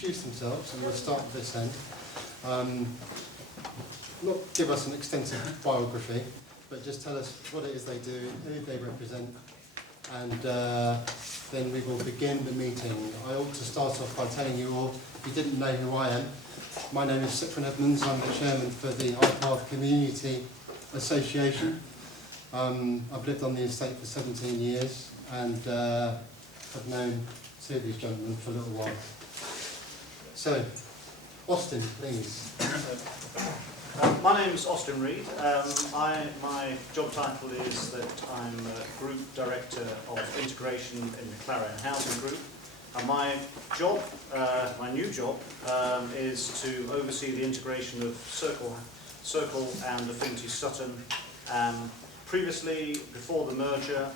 introduce themselves, and we'll start at this end. Not give us an extensive biography, but just tell us what it is they do, who they represent, and then we will begin the meeting. I ought to start off by telling you all, if you didn't know who I am, my name is Cyprian Edmonds. I'm the chairman for the Highpath Community Association. I've lived on the estate for 17 years and have known two of these gentlemen for a little while. So, Austin, please. My name's Austin Reed. My job title is that I'm Group Director of Integration in the Clarion Housing Group. And my job, my new job, is to oversee the integration of Circle and Affinity Sutton. Previously, before the merger,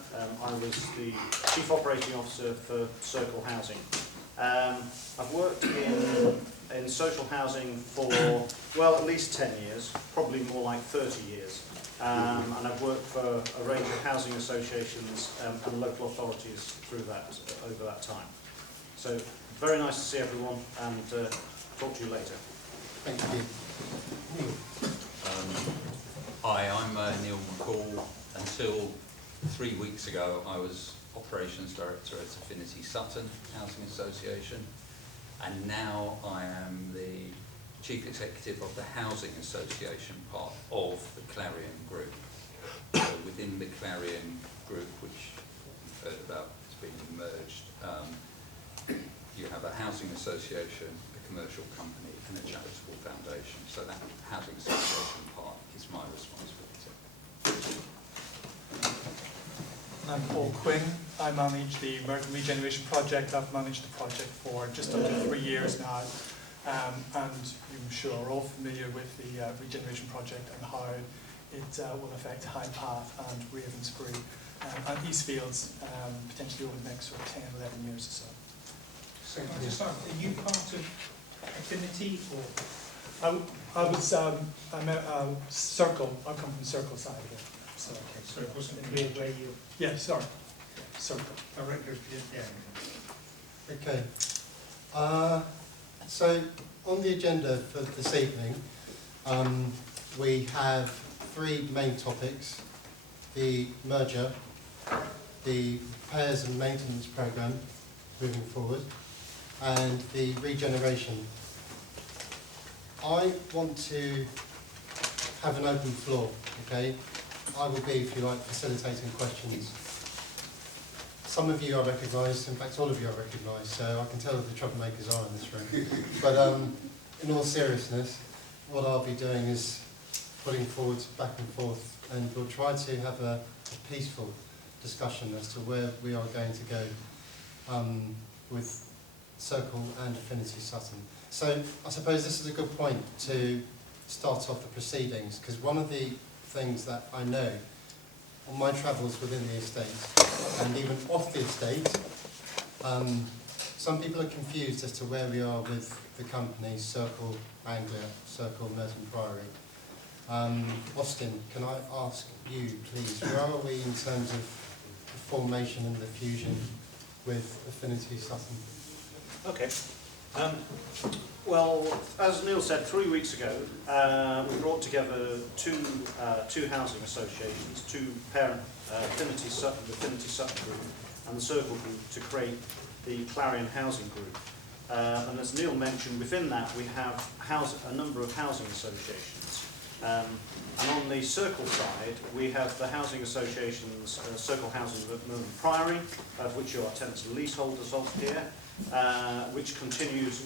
I was the Chief Operating Officer for Circle Housing. I've worked in social housing for, well, at least 10 years, probably more like 30 years. And I've worked for a range of housing associations and local authorities over that time. So, very nice to see everyone, and talk to you later. Thank you. Hi, I'm Neil McCall. Until 3 weeks ago, I was Operations Director at Affinity Sutton Housing Association, and now I am the Chief Executive of the Housing Association part of the Clarion Group. So within the Clarion Group, which you've heard about, it's been merged, you have a housing association, a commercial company, and a charitable foundation. So that housing association part is my responsibility. I'm Paul Quinn. I manage the Merton regeneration project. I've managed the project for just under 3 years now, and I'm sure are all familiar with the regeneration project and how it will affect Highpath and Ravensbury and Eastfields potentially over the next sort of 10, 11 years or so. So can I just ask, are you part of Affinity or? I'm a Circle. I come from the Circle side of it. So, Okay, so it wasn't clear where you. yeah, sorry. Circle. Director, yeah. Okay. So, on the agenda for this evening, we have three main topics: the merger, the repairs and maintenance programme moving forward, and the regeneration. I want to have an open floor, okay? I will be, if you like, facilitating questions. Some of you I recognise, in fact all of you I recognise, so I can tell who the troublemakers are in this room. But in all seriousness, what I'll be doing is putting forward back and forth, and we'll try to have a peaceful discussion as to where we are going to go with Circle and Affinity Sutton. So I suppose this is a good point to start off the proceedings, because one of the things that I know on my travels within the estate and even off the estate, some people are confused as to where we are with the company Circle Anglia, Circle Merton Priory. Austin, can I ask you please, where are we in terms of the formation and the fusion with Affinity Sutton? Okay. Well, as Neil said, 3 weeks ago, we brought together two housing associations, two parent, Affinity Sutton, the Affinity Sutton Group, and the Circle Group, to create the Clarion Housing Group. And as Neil mentioned, within that we have a number of housing associations. And on the Circle side, we have the housing associations, Circle Housing Merton Priory, of which you are tenants and leaseholders of here, which continues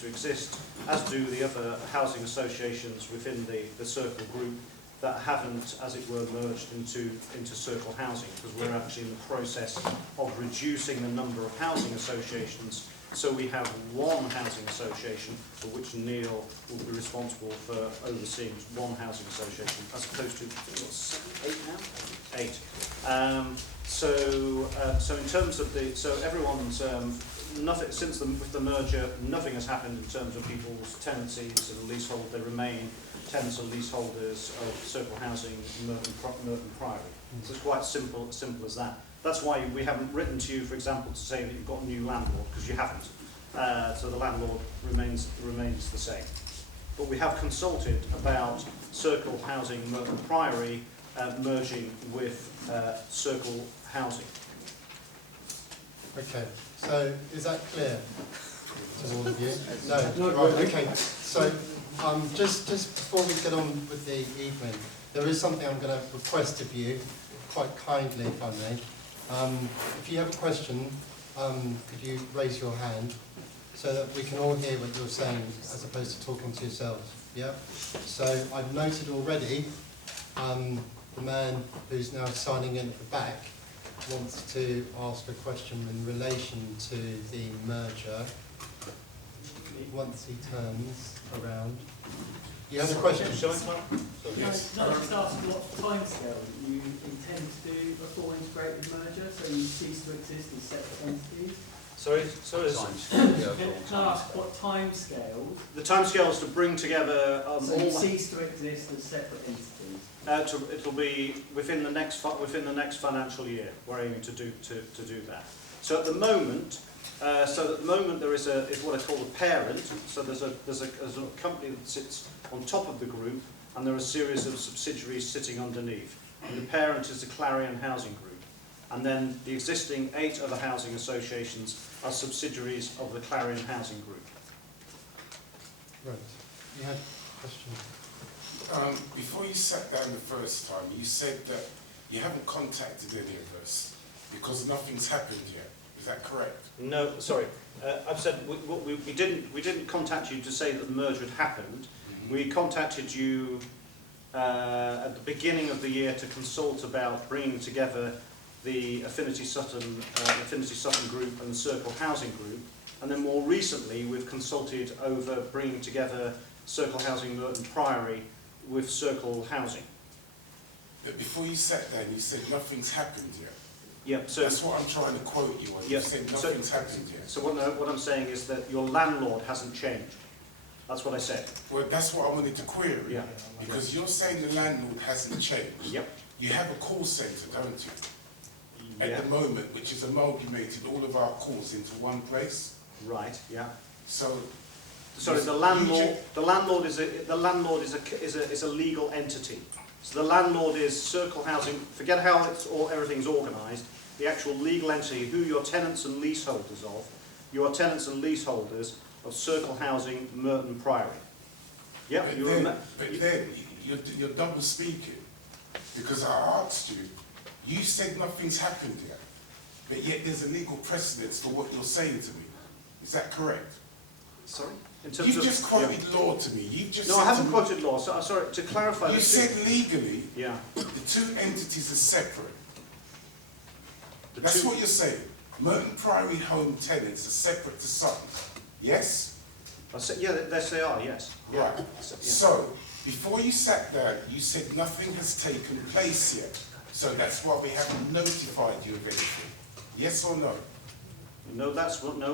to exist, as do the other housing associations within the Circle Group that haven't, as it were, merged into Circle Housing, because we're actually in the process of reducing the number of housing associations. So we have one housing association for which Neil will be responsible for overseeing one housing association, as opposed to, I think it was 8 now? 8. So in terms of everyone's nothing since with the merger, nothing has happened in terms of people's tenancies and leasehold. They remain tenants and leaseholders of Circle Housing Merton Priory. So it's quite simple as that. That's why we haven't written to you, for example, to say that you've got a new landlord, because you haven't. so the landlord remains the same. But we have consulted about Circle Housing Merton Priory merging with Circle Housing. Okay, so is that clear to all of you? No, right, okay. So just before we get on with the evening, there is something I'm going to request of you, quite kindly if I may. If you have a question, could you raise your hand so that we can all hear what you're saying as opposed to talking to yourselves? Yeah? So I've noted already the man who's now signing in at the back wants to ask a question in relation to the merger. Once he turns around. You have a question? Yes. No, just ask what timescale you intend to do a full integrated merger, so you cease to exist as separate entities? Sorry. Can I ask what timescale? The timescale is to bring together all So you the, cease to exist as separate entities? it'll be within the next financial year. We're aiming to do that. So at the moment, there is what I call a parent. So there's a company that sits on top of the group, and there are a series of subsidiaries sitting underneath. And the parent is the Clarion Housing Group, and then the existing 8 other housing associations are subsidiaries of the Clarion Housing Group. Right. You had a question? Before you sat down the first time, you said that you haven't contacted any of us because nothing's happened yet. Is that correct? No, sorry. I've said we didn't contact you to say that the merger had happened. Mm-hmm. We contacted you at the beginning of the year to consult about bringing together the Affinity Sutton Group and the Circle Housing Group, and then more recently we've consulted over bringing together Circle Housing Merton Priory with Circle Housing. But before you sat down, you said nothing's happened yet. Yep. So that's what I'm trying to quote you on. You said nothing's happened yet. So what I'm saying is that your landlord hasn't changed. That's what I said. Well, that's what I wanted to query. Yeah. Because you're saying the landlord hasn't changed. Yep. You have a call centre, don't you? Yeah. At the moment, which has amalgamated all of our calls into one place. Right. Yeah. So. Sorry, the landlord is a legal entity. So the landlord is Circle Housing. Forget how everything's organised. The actual legal entity, who you're tenants and leaseholders of. You are tenants and leaseholders of Circle Housing Merton Priory. Yeah. But then you're double speaking, because I asked you. You said nothing's happened yet, but yet there's a legal precedence for what you're saying to me. Is that correct? Sorry. You've just quoted law to me. You've just. No, I haven't quoted law. So, sorry, to clarify. You said legally. Yeah. The 2 entities are separate. That's what you're saying. Merton Priory home tenants are separate to Sutton. Yes? I said, yeah, yes they are, yes. Yeah. Right. So, before you sat down, you said nothing has taken place yet. So that's why we haven't notified you of anything. Yes or no? No,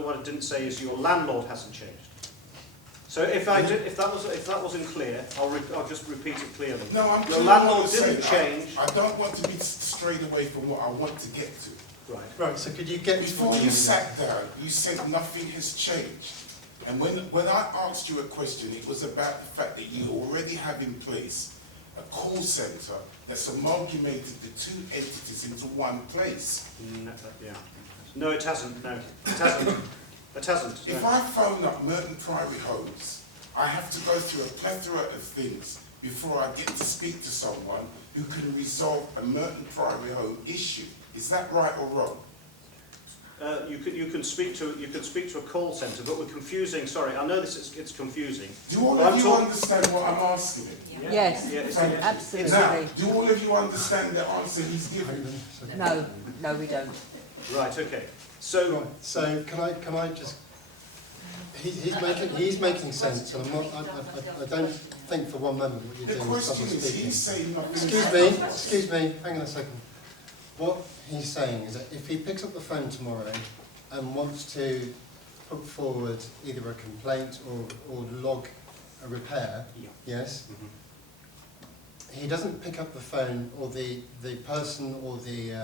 what I didn't say is your landlord hasn't changed. So if that wasn't clear, I'll just repeat it clearly. No, I'm your landlord didn't change. I don't want to be strayed away from what I want to get to. Right. Right, so could you get before you sat down, you said nothing has changed. And when I asked you a question, it was about the fact that you already have in place a call centre that's amalgamated the 2 entities into one place. No, yeah. No, it hasn't. No, it hasn't. It hasn't. If I phone up Merton Priory Homes, I have to go through a plethora of things before I get to speak to someone who can resolve a Merton Priory home issue. Is that right or wrong? You can speak to a call centre, but we're confusing. Sorry, I know it's confusing. Do all of you understand what I'm asking? Yes, Yeah, absolutely. Now, do all of you understand the answer he's given? No, we don't. Right. Okay. So. Right, so can I just? He's making sense, and I don't think for one moment what you're doing is double speaking. He's saying nothing. Excuse me. Hang on a second. What he's saying is that if he picks up the phone tomorrow and wants to put forward either a complaint or log a repair, yes, he doesn't pick up the phone, or the person or the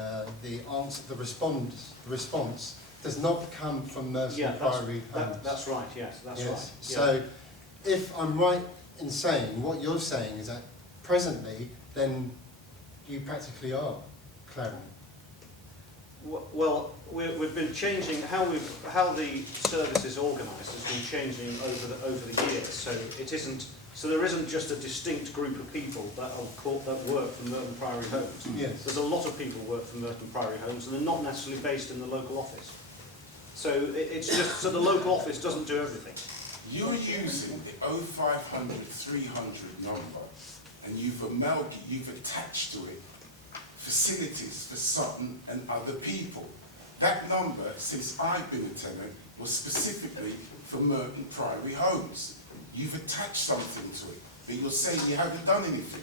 response does not come from Merton Yeah, Priory Homes. that's right, yes, that's Yes. right. Yeah. So, if I'm right in saying, what you're saying is that presently, then you practically are Clarion. Well, we've been changing how the service is organised has been changing over the years. So it isn't. So there isn't just a distinct group of people that work for Merton Priory Homes. Yes. There's a lot of people who work for Merton Priory Homes, and they're not necessarily based in the local office. So it's just so the local office doesn't do everything. You're using the 0500 300 number, and you've attached to it facilities for Sutton and other people. That number, since I've been a tenant, was specifically for Merton Priory Homes. You've attached something to it, but you're saying you haven't done anything.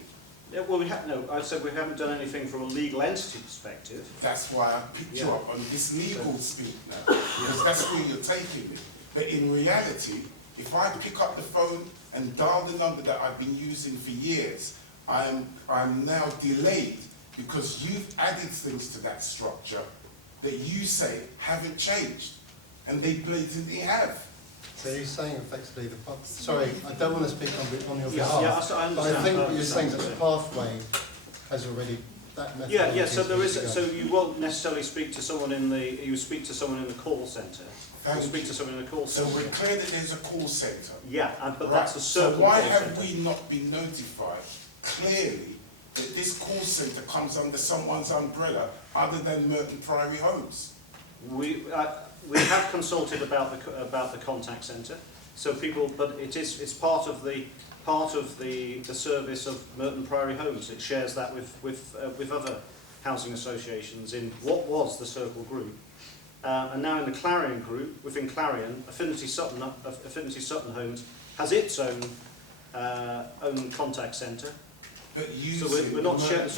Yeah, well, I said we haven't done anything from a legal entity perspective. That's why I picked you up on this legal speak now, because that's where you're taking me. But in reality, if I pick up the phone and dial the number that I've been using for years, I'm now delayed because you've added things to that structure that you say haven't changed, and they blatantly have. So you're saying effectively sorry, I don't want to speak on your Yeah, behalf, yeah, I understand. but I think what you're understand saying is that the pathway has already, that method. Yeah. So there is. So you won't necessarily speak to someone in the. You speak to someone in the call centre. You speak to someone in the call So centre. we're clear that there's a call centre. Yeah, but Right. that's a circle. So why call have centre. we not been notified clearly that this call centre comes under someone's umbrella other than Merton Priory Homes? We have consulted about the contact centre. So people, but it's part of the service of Merton Priory Homes. It shares that with other housing associations in what was the Circle Group, and now in the Clarion Group. Within Clarion, Affinity Sutton Homes has its own contact centre. But So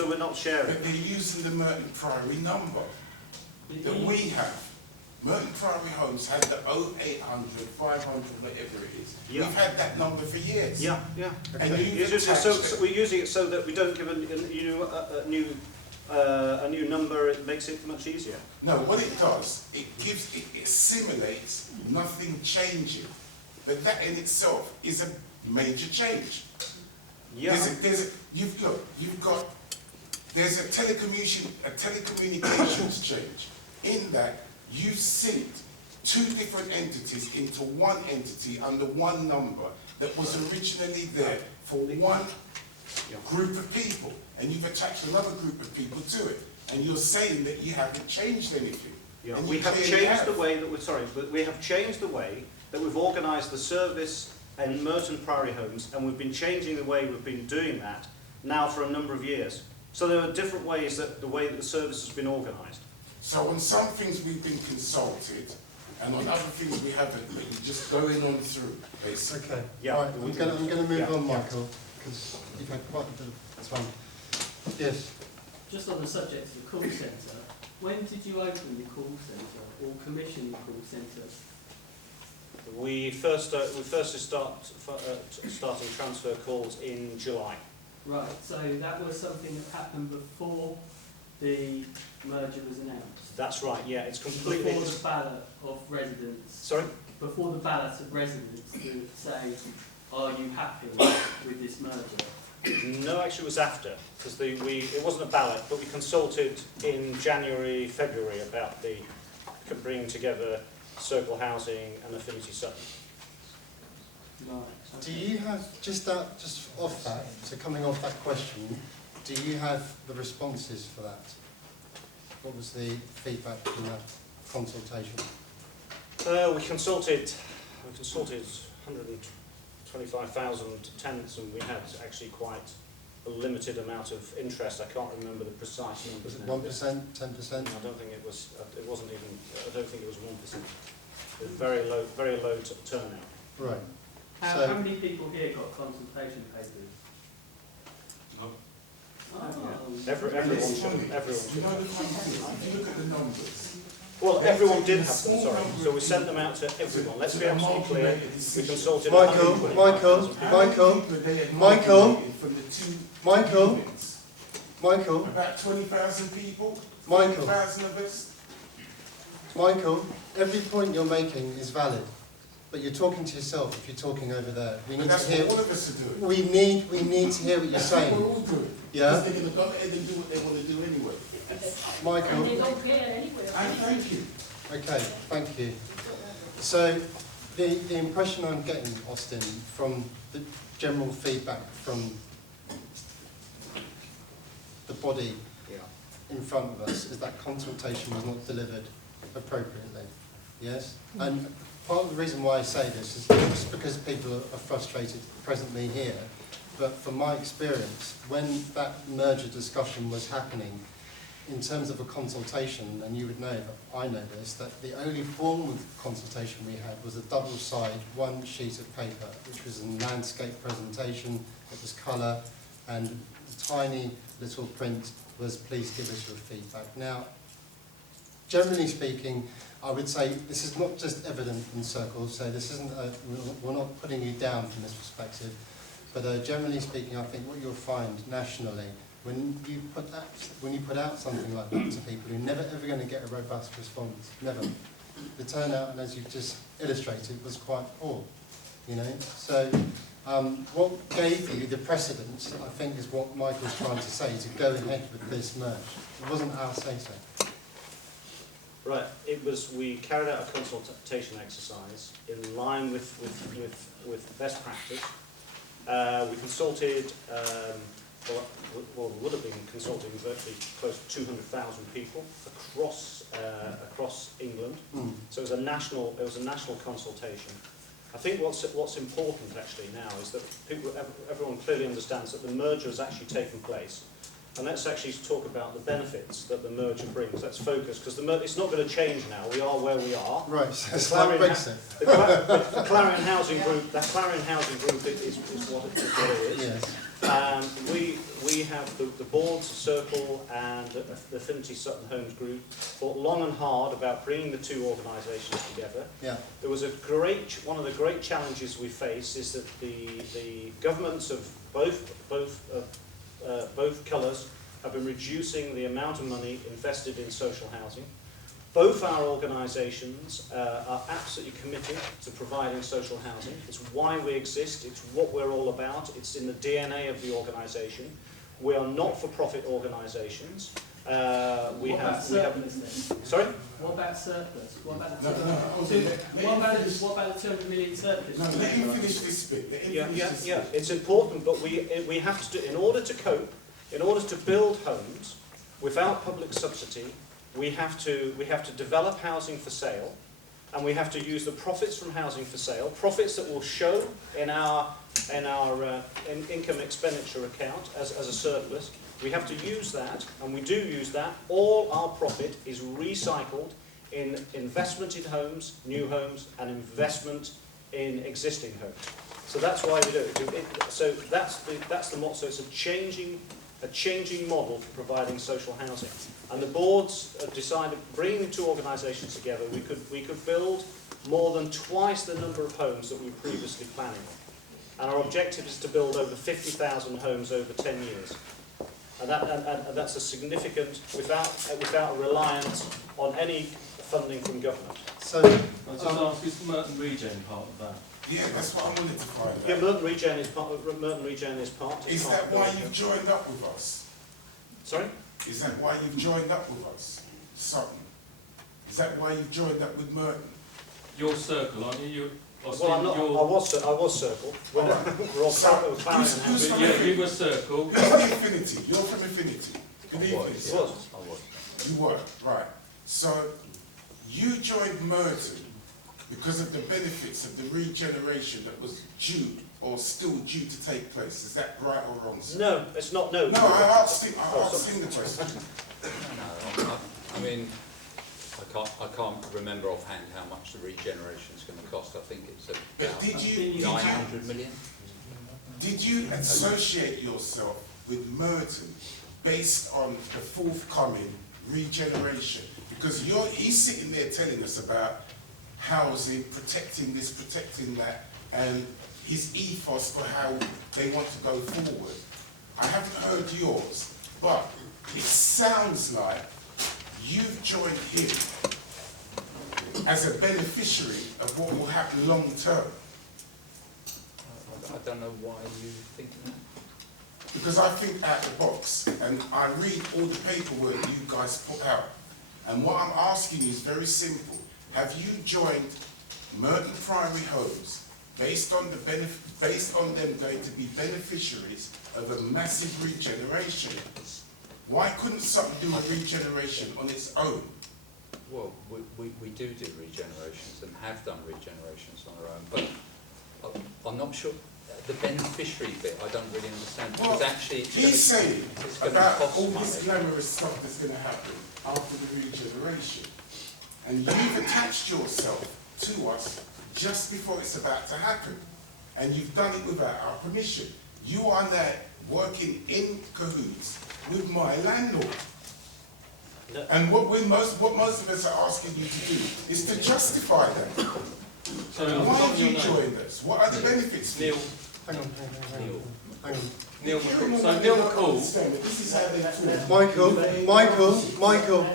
we're not sharing. But they're using the Merton Priory number that we have. Merton Priory Homes had the 0800 500 whatever it is. Yeah. We've had that number for years. Yeah. And you've So attached we're using it so that we don't give a new number. It makes it much easier. No, what it does, it simulates nothing changing. But that in itself is a major change. Yeah. There's a telecommunications change in that you synced two different entities into one entity under one number that was originally there for one group of people, and you've attached another group of people to it, and you're saying that you haven't changed anything. Yeah, And we you have clearly changed the way that we have changed the way that we've organised the service in Merton Priory Homes, and we've been changing the way we've been doing that now for a number of years. So there are different ways that the way that the service has been organised. So on some things we've been consulted, and on other things we haven't, but you're just going on through, basically. Okay. Yeah. All right, I'm going to move Yeah. on, Michael, because you've had quite a bit of time. Yes. Just on the subject of the call centre, when did you open the call centre or commission the call centre? We first started transfer calls in July. Right, so that was something that happened before the merger was announced. That's right. Yeah, it's completely. Before the ballot of residents. Sorry. Before the ballot of residents to say, are you happy with this merger? No, actually, it was after, because it wasn't a ballot, but we consulted in January, February about bringing together Circle Housing and Affinity Sutton. Right. Do you have, just off that, so coming off that question, do you have the responses for that? What was the feedback from that consultation? We consulted 125,000 tenants, and we had actually quite a limited amount of interest. I can't remember the precise numbers. Was it 1%, 10%? I don't think it was. It wasn't even. I don't think it was 1%. It was very low turnout. Right. How many people here got consultation papers? No. Oh. Everyone It's should. funny. Everyone You should. know the funny thing, if you look at the numbers, Well, everyone did have them. Small Sorry. number So of we sent them out to everyone. Let's to be absolutely clear. amalgamate a We decision. consulted. Michael, 125,000 from the two Michael. units. Michael, About 20,000 people, Michael. 20,000 of us. Michael, every point you're making is valid, but you're talking to yourself if you're talking over there. We But need that's to hear. what all of us are doing. We need to hear what you're That's what we're saying. all doing. Yeah? Because they're going to go ahead and do what they want to do anyway. Michael. And they don't care anyway. And thank you. Okay, thank you. So the impression I'm getting, Austin, from the general feedback from the body in front of us is that consultation was not delivered appropriately. Yes? And part of the reason why I say this is just because people are frustrated presently here, but from my experience, when that merger discussion was happening, in terms of a consultation, and you would know that I know this, that the only form of consultation we had was a double-side, one sheet of paper, which was a landscape presentation, it was colour, and the tiny little print was please give us your feedback. Now, generally speaking, I would say this is not just evident in Circle, so this isn't we're not putting you down from this perspective, but generally speaking, I think what you'll find nationally, when you put out something like that to people who are never ever going to get a robust response, never. The turnout, and as you've just illustrated, was quite poor, you know. So what gave you the precedent, I think, is what Michael's trying to say, to go ahead with this merge. It wasn't our say-so. Right, we carried out a consultation exercise in line with best practice. We consulted, well, we would have been consulting virtually close to 200,000 people across England. So it was a national consultation. I think what's important actually now is that everyone clearly understands that the merger has actually taken place. And let's actually talk about the benefits that the merger brings. Let's focus, because it's not going to change now. We are where we are. Right, so it's like Brexit. The Clarion Housing Group, is what it is. Yes. We have the boards, Circle and the Affinity Sutton Homes Group, thought long and hard about bringing the two organisations together. Yeah. There was one of the great challenges we face is that the governments of both colours have been reducing the amount of money invested in social housing. Both our organisations are absolutely committed to providing social housing. It's why we exist, it's what we're all about, it's in the DNA of the organisation. We are not-for-profit organisations. What about surplus? Sorry? What about surplus? What about No, what about the 200 million surplus? No, let him finish this bit. Let him finish this bit. It's important, but we have to do, in order to cope, in order to build homes without public subsidy, we have to develop housing for sale, and we have to use the profits from housing for sale, profits that will show in our income expenditure account as a surplus. We have to use that, and we do use that. All our profit is recycled in investment in homes, new homes, and investment in existing homes. So that's why we do it. So that's the model. So it's a changing model for providing social housing. And the boards have decided, bringing the two organisations together, we could build more than twice the number of homes that we were previously planning on. And our objective is to build over 50,000 homes over 10 years. And that's a significant, without a reliance on any funding from government. So, I'll just ask, is Merton Regen part of that? Yeah, that's what I wanted to find out. Yeah, Merton Regen is part. Is that why you've joined up with us? Sorry? Is that why you've joined up with us, Sutton? Is that why you've joined up with Merton? Your Circle, aren't you? Well, I'm not. I was Circle. We're all Clarion Housing. Yeah, you were Circle. Who's the Affinity? You're from Affinity. Good evening. I was. You were, right. So, you joined Merton because of the benefits of the regeneration that was due or still due to take place. Is that right or wrong, sir? No, it's not. No. No, I asked him the question. No, I mean, I can't remember offhand how much the regeneration is going to cost. I think it's But did 900 million. Did you associate yourself with Merton based on the forthcoming regeneration? Because he's sitting there telling us about housing, protecting this, protecting that, and his ethos for how they want to go forward. I haven't heard yours, but it sounds like you've joined him as a beneficiary of what will happen long term? I don't know why you think that. Because I think out the box, and I read all the paperwork you guys put out. And what I'm asking you is very simple. Have you joined Merton Primary Homes based on them going to be beneficiaries of a massive regeneration? Why couldn't Sutton do a regeneration on its own? Well, we do regenerations and have done regenerations on our own, but I'm not sure. The beneficiary bit, I don't really understand. Because Well, actually, he's saying it's going to about cost all money. this glamorous stuff that's going to happen after the regeneration. And you've attached yourself to us just before it's about to happen. And you've done it without our permission. You are now working in cahoots with my landlord. No. And what most of us are asking you to do is to justify that. So Why have you your name. joined us? What are the benefits? Neil, Hang on. Neil You McCall. know, So they Neil don't McCall, understand that this is how they talk. Michael,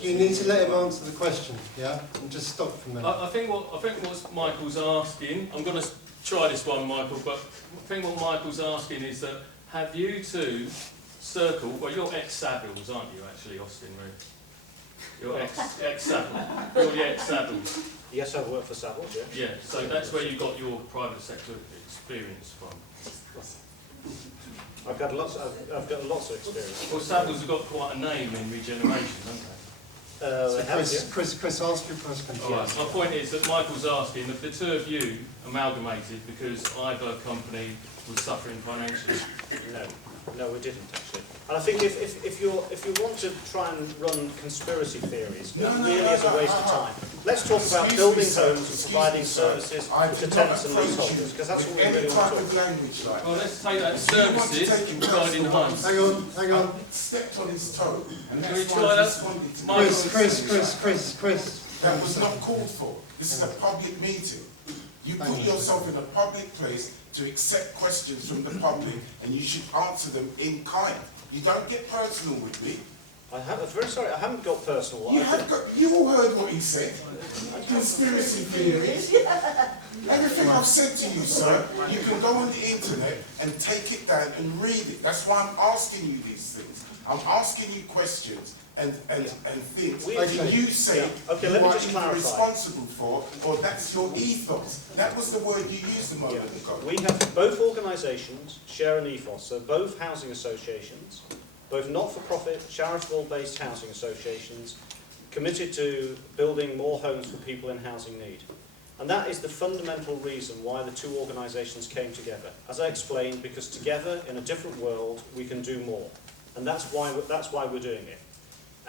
you need to let him answer the question, yeah? And just stop for a minute. I think what Michael's asking, I'm going to try this one, Michael, but I think what Michael's asking is that have you two Circle, well you're ex-Savills, aren't you actually, Austin, really? You're ex-Savills. You're the ex-Savills. Yes, I've worked for Savills, yeah. Yeah, so that's where you got your private sector experience from. I've got lots of experience. Well, Savills have got quite a name in regeneration, haven't they? So Chris, ask your question. All right. My point is that Michael's asking if the two of you amalgamated because either company was suffering financially. No, we didn't actually. And I think if you want to try and run conspiracy theories, it really is a waste of time. Let's talk about building homes and providing services to tenants and leaseholders, because that's what we really want to talk about. Language like Well, let's take that services providing homes. Hang on. I stepped on his toe, and Can we that's try why I that? responded to Michael. Chris. That was not called for. This is a public meeting. You put yourself in a public place to accept questions from the public, and you should answer them in kind. You don't get personal with me. I'm very sorry, I haven't got personal. You all heard what he said. Conspiracy theories. Everything I've said to you, sir, you can go on the internet and take it down and read it. That's why I'm asking you these things. I'm asking you questions and things that you say Okay, you let me are just either clarify. responsible for, or that's your ethos. That was the word you used a moment ago. We have both organisations share an ethos, so both housing associations, both not-for-profit, charitable-based housing associations, committed to building more homes for people in housing need. And that is the fundamental reason why the two organisations came together. As I explained, because together, in a different world, we can do more. And that's why we're doing it.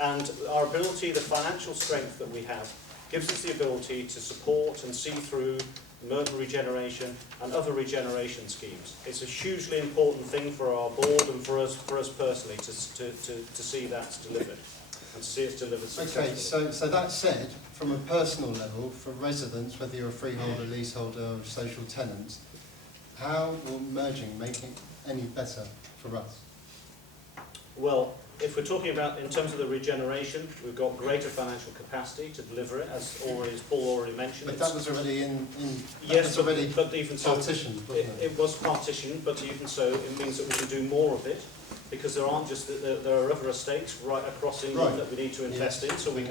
And our ability, the financial strength that we have, gives us the ability to support and see through Merton regeneration and other regeneration schemes. It's a hugely important thing for our board and for us personally to see that delivered and to see it delivered successfully. Okay, so that said, from a personal level, for residents, whether you're a freeholder, leaseholder, or social tenant, how will merging make it any better for us? Well, if we're talking about in terms of the regeneration, we've got greater financial capacity to deliver it, as Paul already mentioned. But that was already Yes, already but even so, partitioned, wasn't it? it was partitioned, but even so, it means that we can do more of it, because there aren't just there are other estates right across England that we need to invest in, so we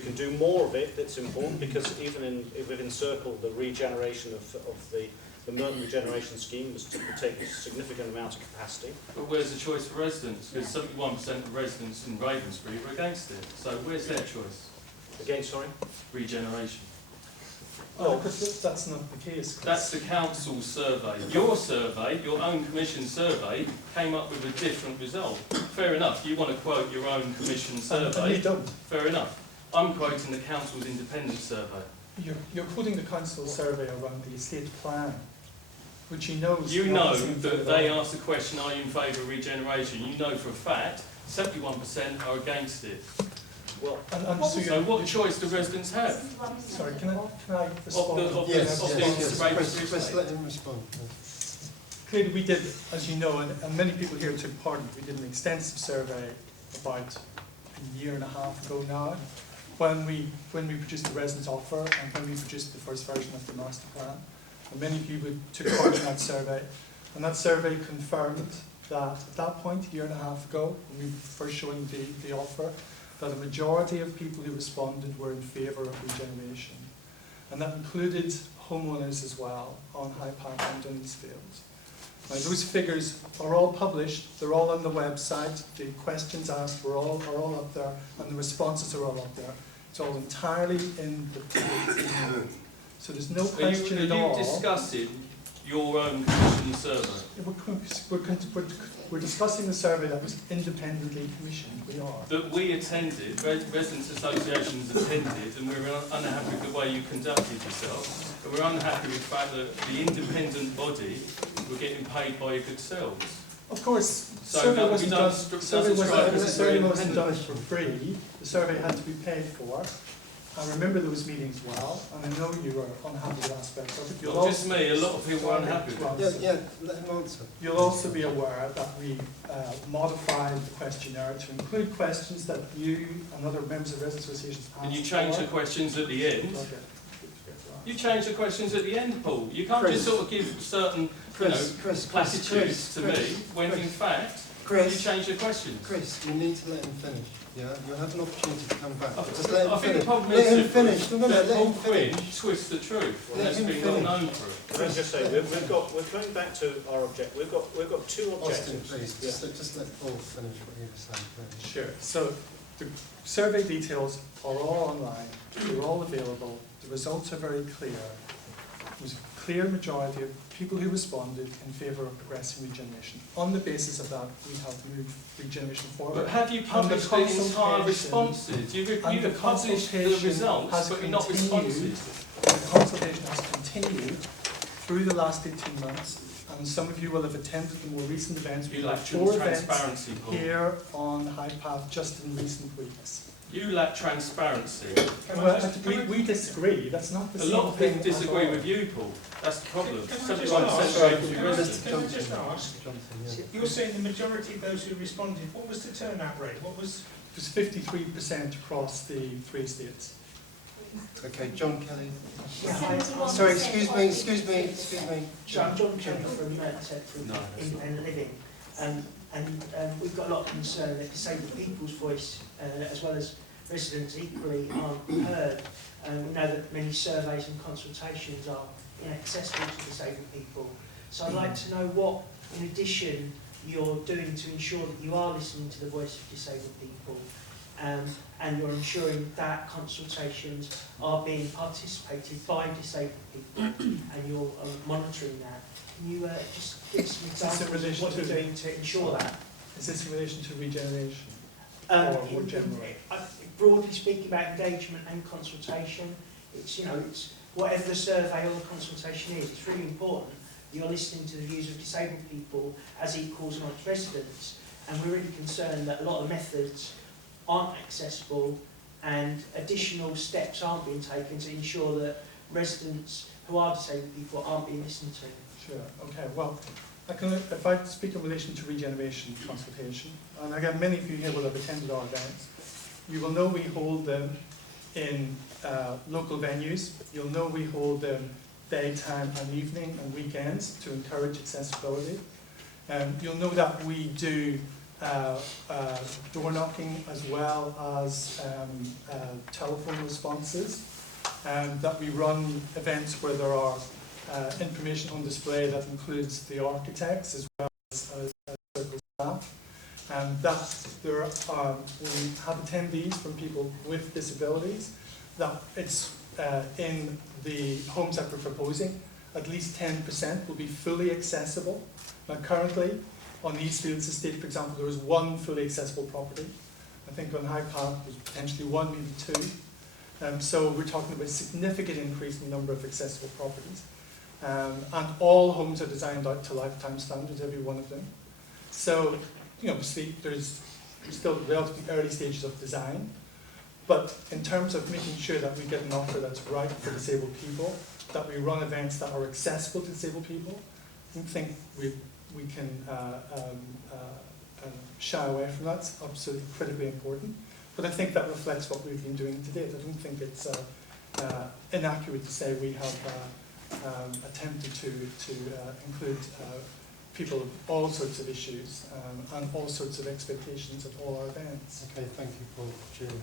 can do more of it. That's important, because even within Circle, the regeneration of the Merton regeneration scheme was to take a significant amount of capacity. But where's the choice for residents? Because 71% of residents in Ravensbury were against it. So where's their choice? Again, sorry? Regeneration. Oh, because that's not the case. That's the council's survey. Your survey, your own commission survey, came up with a different result. Fair enough, you want to quote your own commission survey. You don't. Fair enough. I'm quoting the council's independent survey. You're putting the council survey around the estate plan, which he knows. You know that they asked the question, are you in favour of regeneration? You know for a fact 71% are against it. Well, so what choice do residents have? Sorry, can I respond? Yes, Chris, let him respond. Clearly we did, as you know, and many people here took part in it, we did an extensive survey about a year and a half ago now, when we produced the residence offer and when we produced the first version of the master plan. And many people took part in that survey. And that survey confirmed that at that point, a year and a half ago, when we were first showing the offer, that a majority of people who responded were in favour of regeneration. And that included homeowners as well on Highpath and Eastfields. Now, those figures are all published, they're all on the website, the questions asked are all up there, and the responses are all up there. It's all entirely in the so there's no question at all. Are you discussing your own commission survey? We're discussing the survey that was independently commissioned, we are. That we attended, residents associations attended, and we were unhappy with the way you conducted yourself, and we're unhappy with the fact that the independent body were getting paid by your good selves. Of course, So survey wasn't done independent. for free. The survey had to be paid for. I remember those meetings well, and I know you were unhappy with aspects of it. Not just me, a lot of people were unhappy with it. Yeah, let him answer. You'll also be aware that we modified the questionnaire to include questions that you and other members of residents associations asked. And you changed the questions at the end. Okay. You changed the questions at the end, Paul. You can't just sort of give certain, platitudes to me, when in fact, you change the questions. Chris, you need to let him finish. Yeah, you'll have an opportunity to come back. I Just let him think the finish. problem Let him is finish. No, that let Paul him finish. Quinn twists the truth, and Let that's him been finish. well known for it. Can I just say, we're coming back to our object. We've got two Austin, objectives. please, Yeah. just let Paul finish what he was saying, please. Sure. So the survey details are all online. They're all available. The results are very clear. There was a clear majority of people who responded in favour of progressing regeneration. On the basis of that, we have moved regeneration forward. But have you published the entire responses? You've published the results, but you're not responsive. The consultation has continued through the last 18 months, and some of you will have attended the more recent events. You We lack had 4 events transparency, Paul. here on Highpath just in recent weeks. You lack transparency. Well, we disagree. That's not the A same lot of thing people disagree at all. with you, Paul. That's the problem. Can I 71% just ask? of you Can residents. I just ask? Johnson, yeah. You're saying the majority of those who responded, what was the turnout rate? What was... It was 53% across the 3 states. Okay, John Kelly. Sorry, excuse me. So I'm John Kelly from Centre No, for that's Independent Living, and we've got a lot of concern that disabled people's voice, as well as residents equally, aren't heard. We know that many surveys and consultations are inaccessible to disabled people. So I'd like to know what, in addition, you're doing to ensure that you are listening to the voice of disabled people, and you're ensuring that consultations are being participated by disabled people, and you're monitoring that. Can you just give some examples of what you're doing to ensure that? Is this in relation to regeneration? Or more generally? Broadly speaking about engagement and consultation, it's whatever the survey or the consultation is, it's really important that you're listening to the views of disabled people as equals amongst residents, and we're really concerned that a lot of methods aren't accessible and additional steps aren't being taken to ensure that residents who are disabled people aren't being listened to. Sure. Okay. Well, if I speak in relation to regeneration consultation, and again, many of you here will have attended our events, you will know we hold them in local venues. You'll know we hold them daytime and evening and weekends to encourage accessibility. You'll know that we do door knocking as well as telephone responses, that we run events where there are information on display that includes the architects as well as Circle staff, that there are, we have attendees from people with disabilities, that it's in the homes that we're proposing, at least 10% will be fully accessible. Now currently, on the Eastfields estate, for example, there is 1 fully accessible property. I think on Highpath there's potentially 1, maybe 2. So we're talking about a significant increase in the number of accessible properties. And all homes are designed out to lifetime standards, every one of them. So, obviously there's still relatively early stages of design, but in terms of making sure that we get an offer that's right for disabled people, that we run events that are accessible to disabled people, I don't think we can shy away from that. It's absolutely critically important. But I think that reflects what we've been doing to date. I don't think it's inaccurate to say we have attempted to include people of all sorts of issues and all sorts of expectations at all our events. Okay, thank you, Paul. Julie.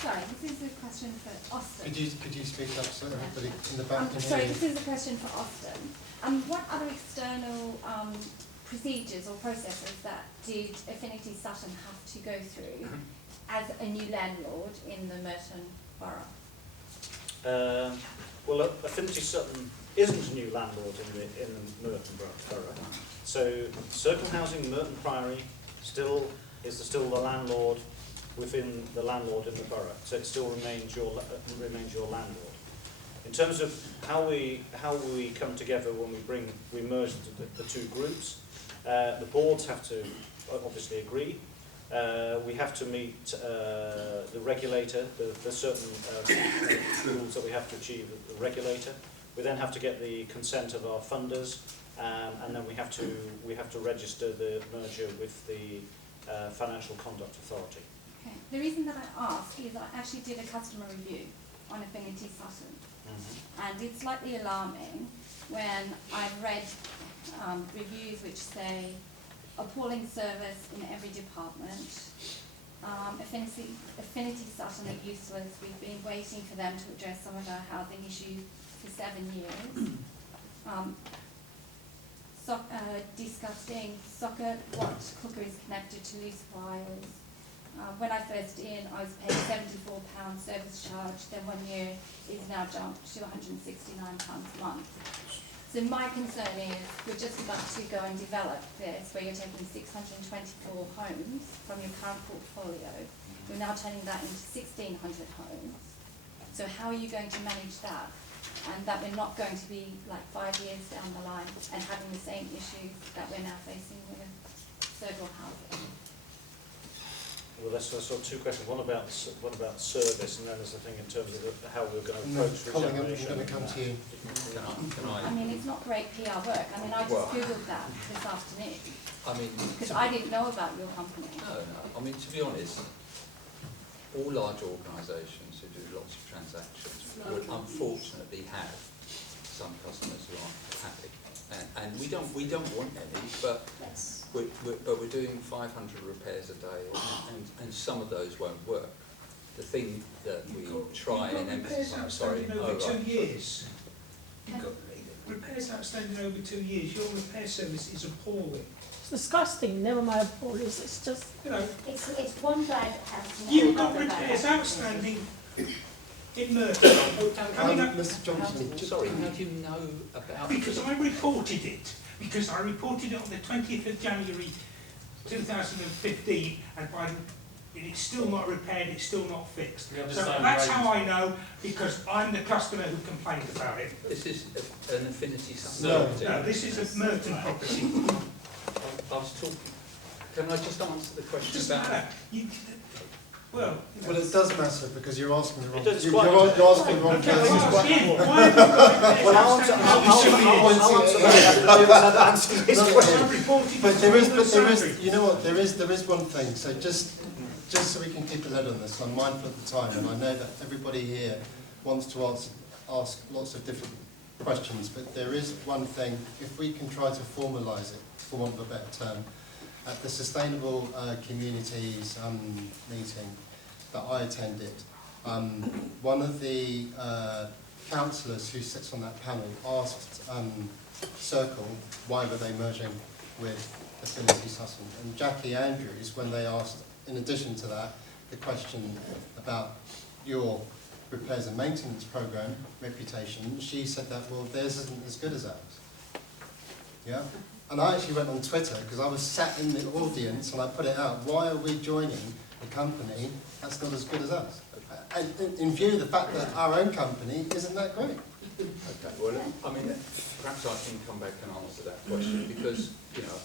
Sorry, this is a question for Austin. Could you speak up so everybody in the back can Sorry, hear you? this is a question for Austin. What other external procedures or processes that did Affinity Sutton have to go through as a new landlord in the Merton borough? Well, Affinity Sutton isn't a new landlord in the Merton borough. So Circle Housing Merton Priory still the landlord within the landlord in the borough. So it still remains your landlord. In terms of how we come together when we merge the two groups, the boards have to obviously agree. We have to meet the regulator. There's certain rules that we have to achieve with the regulator. We then have to get the consent of our funders, and then we have to register the merger with the Financial Conduct Authority. Okay. The reason that I ask is I actually did a customer review on Affinity Sutton, and it's slightly alarming when I've read reviews which say appalling service in every department. Affinity Sutton are useless. We've been waiting for them to address some of our housing issues for 7 years. Disgusting. Soccer watch cooker is connected to loose wires. When I first in, I was paying £74 service charge. Then 1 year is now jumped to £169 a month. So my concern is we're just about to go and develop this, where you're taking 624 homes from your current portfolio. You're now turning that into 1,600 homes. So how are you going to manage that? And that we're not going to be like 5 years down the line and having the same issues that we're now facing with Circle Housing. Well, that's sort of two questions. One about service, and then there's the thing in terms of how we're going to approach Colin, I'm regeneration. going to come to you. I mean, it's not great PR work. I mean, I just Googled that this afternoon. I mean, because I didn't know about your company. No. I mean, to be honest, all large organisations who do lots of transactions would unfortunately have some customers who aren't happy, and we don't want any, but we're doing 500 repairs a day, and some of those won't work. The thing that we try and emphasise. Over 2 years. You've got repairs outstanding over 2 years. Your repair service is appalling. It's disgusting. Never mind appalling. It's just it's one bad house. You've got repairs outstanding in Merton. Mr. Johnson, sorry, how do you know about? Because I reported it. Because I reported it on the 20th of January 2015, and it's still not repaired, it's still not fixed. So that's how I know, because I'm the customer who complained about it. This is an Affinity Sutton. No, this is a Merton property. I was talking. Can I just answer the question Doesn't about? matter. Well, it does matter because you're asking the wrong. It does You're quite- asking the wrong Okay, person. Well, I'll answer this question. But there is, you know what, there is one thing, so just so we can keep a lid on this, I'm mindful of the time, and I know that everybody here wants to ask lots of different questions, but there is one thing, if we can try to formalise it, for want of a better term, at the Sustainable Communities meeting that I attended, one of the councillors who sits on that panel asked Circle why were they merging with Affinity Sutton, and Jackie Andrews, when they asked, in addition to that, the question about your repairs and maintenance programme reputation, she said that, well, theirs isn't as good as ours. Yeah? And I actually went on Twitter, because I was sat in the audience, and I put it out, why are we joining a company that's not as good as us? And in view of the fact that our own company isn't that great. Okay, well, I mean, perhaps I can come back and answer that question, because, you know,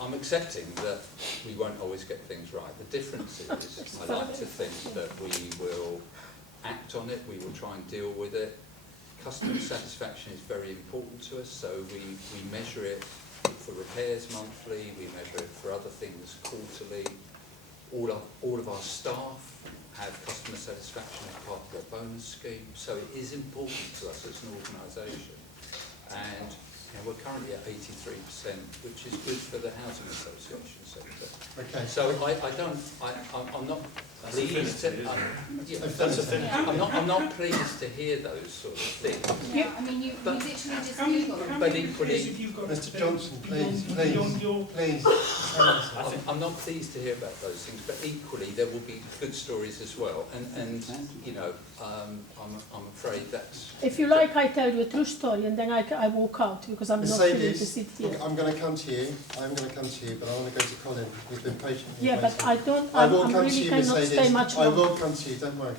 I'm accepting that we won't always get things right. The difference is, I like to think that we will act on it, we will try and deal with it. Customer satisfaction is very important to us, so we measure it for repairs monthly, we measure it for other things quarterly. all of our staff have customer satisfaction as part of their bonus scheme, so it is important to us as an organisation. And we're currently at 83%, which is good for the housing association sector. Okay. So I'm not pleased to, I'm not pleased to hear those sort of things. Yeah, I mean, you literally just Google. But equally, Mr. Johnson, please. I'm not pleased to hear about those things, but equally there will be good stories as well. And you know, I'm afraid that's. If you like, I tell you a true story, and then I walk out because I'm not willing to sit here. I'm going to come to you. But I want to go to Colin, who's been patient. Yeah, but I don't. I will I'm come really to you, cannot Mercedes. stay much I longer. will come to you. Don't worry.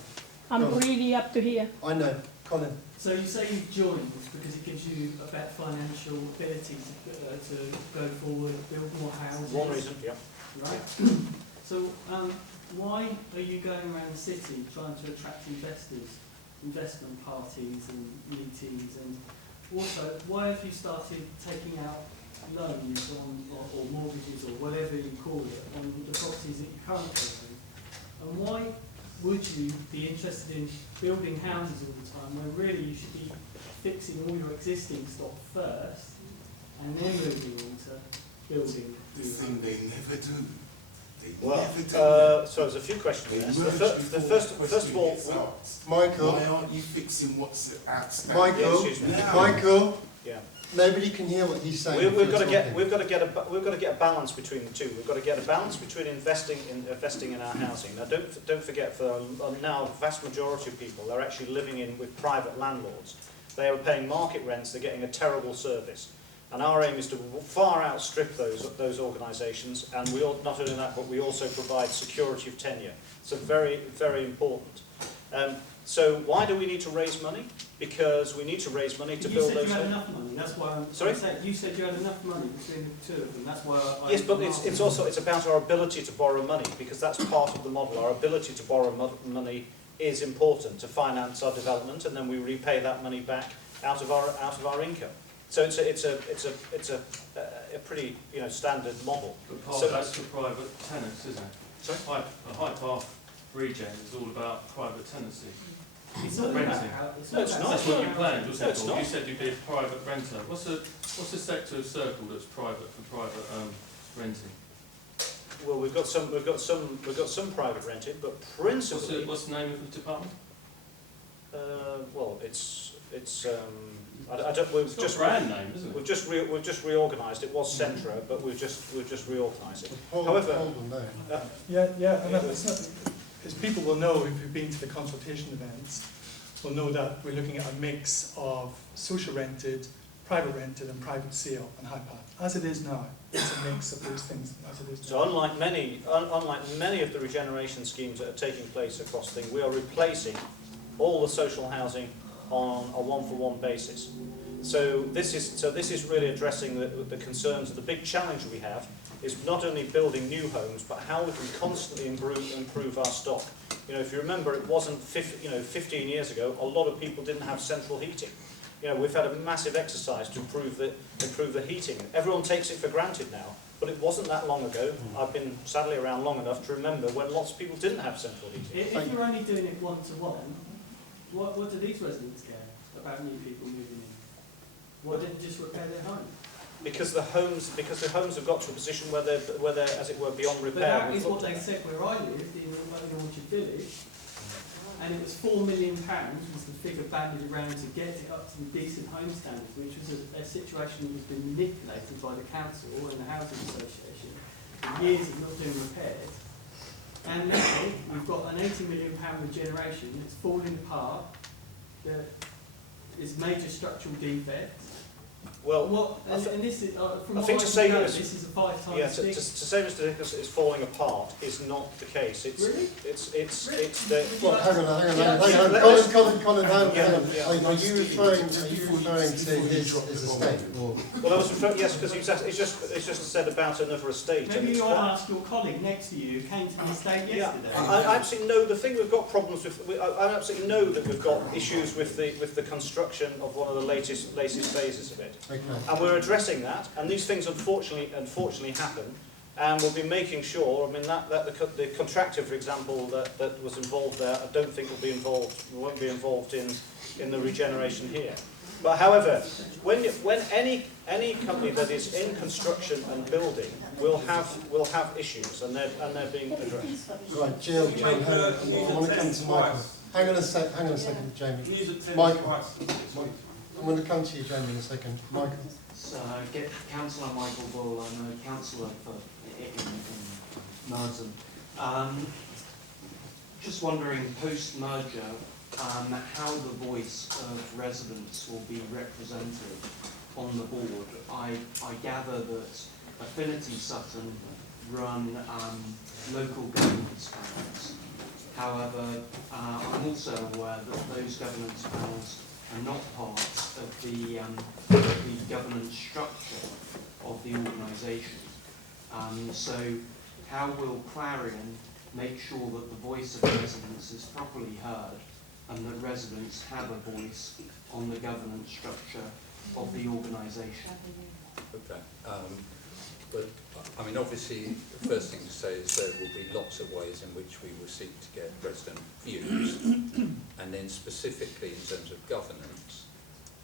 I'm really up to here. I know, Colin. So you say you've joined because it gives you a better financial ability to go forward, build more houses. One reason, yeah. Right. So why are you going around the city trying to attract investors, investment parties and meetings, and also why have you started taking out loans on or mortgages or whatever you call it on the properties that you currently own? And why would you be interested in building houses all the time when really you should be fixing all your existing stock first and then moving on to building? The thing they never do. So there's a few questions there. The first of all, Michael. Why aren't you fixing what's outstanding? Michael. Yeah, excuse me. Michael. Yeah. Nobody can hear what he's saying. We've got to get a balance between the two. We've got to get a balance between investing in our housing. Now, don't forget, for now, the vast majority of people are actually living with private landlords. They are paying market rents. They're getting a terrible service, and our aim is to far outstrip those organisations. And we all, not only that, but we also provide security of tenure. So very, very important. So why do we need to raise money? Because we need to raise money to build those. You said you had enough money. That's why I'm saying. You said you had enough money between the two of them. That's why Yes, but it's about our ability to borrow money, because that's part of the model. Our ability to borrow money is important to finance our development, and then we repay that money back out of our income. So it's a pretty standard model. But part of that's for private tenants, isn't it? Sorry? Highpath Regen is all about private tenancy. It's not renting. No, it's not. That's what you planned, wasn't No, it? it's Or not. you said you'd be a private renter. What's the sector of Circle that's private for private renting? Well, we've got some private rented, but principally. What's the name of the department? Well, it's It's got a brand name, isn't it? We've just reorganised. It was Centra, but we've just reorganised it. Hold However, on there. And it's not, as people will know, if you've been to the consultation events, will know that we're looking at a mix of social rented, private rented and private sale and Highpath. As it is now, it's a mix of those things as it is now. so unlike many of the regeneration schemes that are taking place across things, we are replacing all the social housing on a one-for-one basis. So this is really addressing the concerns. The big challenge we have is not only building new homes, but how we can constantly improve our stock. If you remember, it wasn't 15 years ago, a lot of people didn't have central heating. We've had a massive exercise to improve the heating. Everyone takes it for granted now, but it wasn't that long ago. I've been sadly around long enough to remember when lots of people didn't have central heating. If you're only doing it one-to-one, what do these residents care about new people moving in? Why don't you just repair their home? Because the homes have got to a position where they're as it were beyond repair. But that is what they said where I lived in Orchard Village, and it was £4 million was the figure banded around to get it up to the decent home standards, which was a situation that was been manipulated by the council and the housing association for years of not doing repairs. And now we've got an £80 million regeneration that's falling apart, that is major structural defects. Well, and this is, from I what think I to say know, this- this is a 5 times Yeah, to big. say Mr. Nicholas is falling apart is not the case. It's Really? it's the Well, hang on. let's- Colin, hang on. Yeah. Are you referring to his estate? Or? well, I was referring, yes, because it's just said about another estate. and Maybe it's you want to quite- ask your colleague next to you who came to the estate Yeah, yesterday. I absolutely know the thing we've got problems with. I absolutely know that we've got issues with the construction of one of the latest phases of it, Okay. and we're addressing that. And these things unfortunately happen. And we'll be making sure, I mean, that the contractor, for example, that was involved there, I don't think won't be involved in the regeneration here. But however, when any company that is in construction and building will have issues, and they're being addressed. Right, Jill, I want to come to Michael. Hang on a second, Jamie. Michael, I'm going to come to you, Jamie, in a second. Michael. So, Councillor Michael Bull, I'm a councillor in Merton. Just wondering, post-merger, how the voice of residents will be represented on the board. I gather that Affinity Sutton run local governance panels. However, I'm also aware that those governance panels are not part of the governance structure of the organisation. So how will Clarion make sure that the voice of residents is properly heard and that residents have a voice on the governance structure of the organisation? Okay. But, I mean, obviously, the first thing to say is there will be lots of ways in which we will seek to get resident views. And then specifically in terms of governance,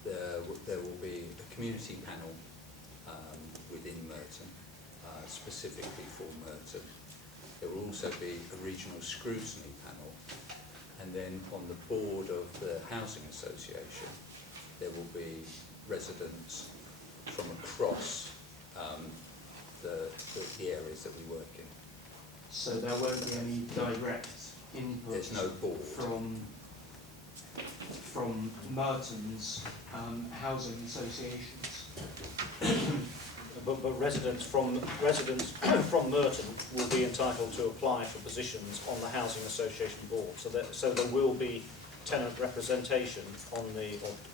there will be a community panel within Merton, specifically for Merton. There will also be a regional scrutiny panel. And then on the board of the Housing Association, there will be residents from across the areas that we work in. So there won't be any direct input. There's no board from Merton's housing associations. But residents from Merton will be entitled to apply for positions on the Housing Association board. So there will be tenant representation on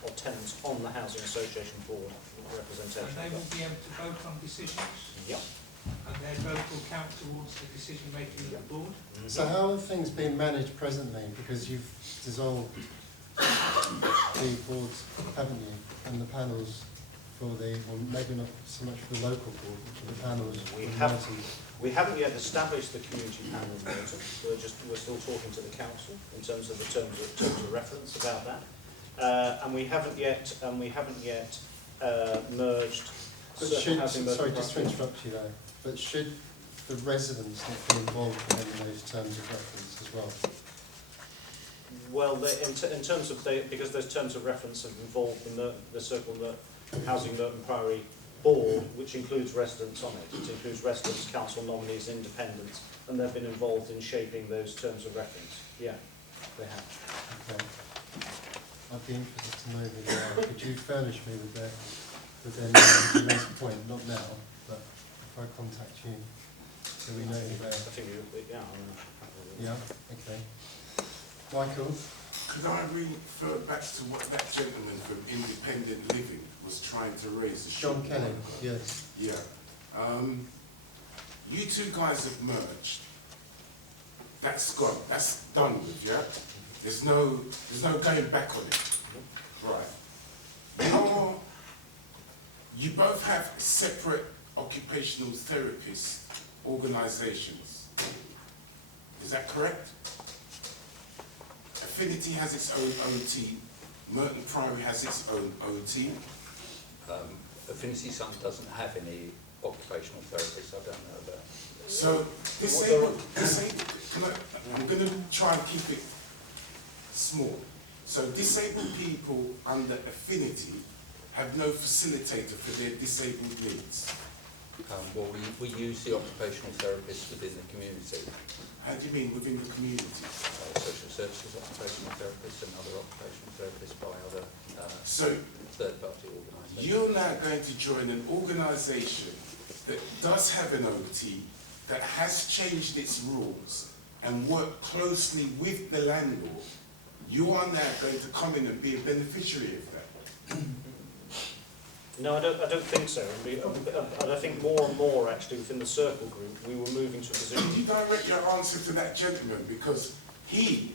or tenants on the Housing Association board representation. And they will be able to vote on decisions? Yep. And their vote will count towards the decision making of the board? So how are things being managed presently? Because you've dissolved the boards, haven't you? And the panels for the, well, maybe not so much for the local board, but for the panels. We haven't yet established the community panel in Merton. We're still talking to the council in terms of the terms of reference about that. And we haven't yet merged. But sorry, just to interrupt you there, but should the residents not be involved in those terms of reference as well? Well, in terms of because those terms of reference have involved the Circle Housing Merton Priory board, which includes residents on it. It includes residents, council nominees, independents, and they've been involved in shaping those terms of reference. Yeah, they have. Okay. I'd be interested to know who they are. Could you furnish me with their names at this point? Not now, but if I contact you, so we know who they are. I think yeah. Yeah. Okay. Michael. Could I refer back to what that gentleman from Independent Living was trying to raise? John Kelly, yes. Yeah. You two guys have merged. That's gone. That's done with, yeah? There's no going back on it. Right. You both have separate occupational therapist organisations. Is that correct? Affinity has its own OT. Merton Priory has its own OT. Affinity Sutton doesn't have any occupational therapists, I don't know about. So, disabled, I'm going to try and keep it small. So, disabled people under Affinity have no facilitator for their disabled needs. Well, we use the occupational therapists within the community. How do you mean within the community? Social services occupational therapists and other occupational therapists by other third-party organisations. You're now going to join an organisation that does have an OT, that has changed its rules and work closely with the landlord. You are now going to come in and be a beneficiary of that. No, I don't think so. And I think more and more, actually, within the Circle Group, we were moving to a position. Can you direct your answer to that gentleman? Because he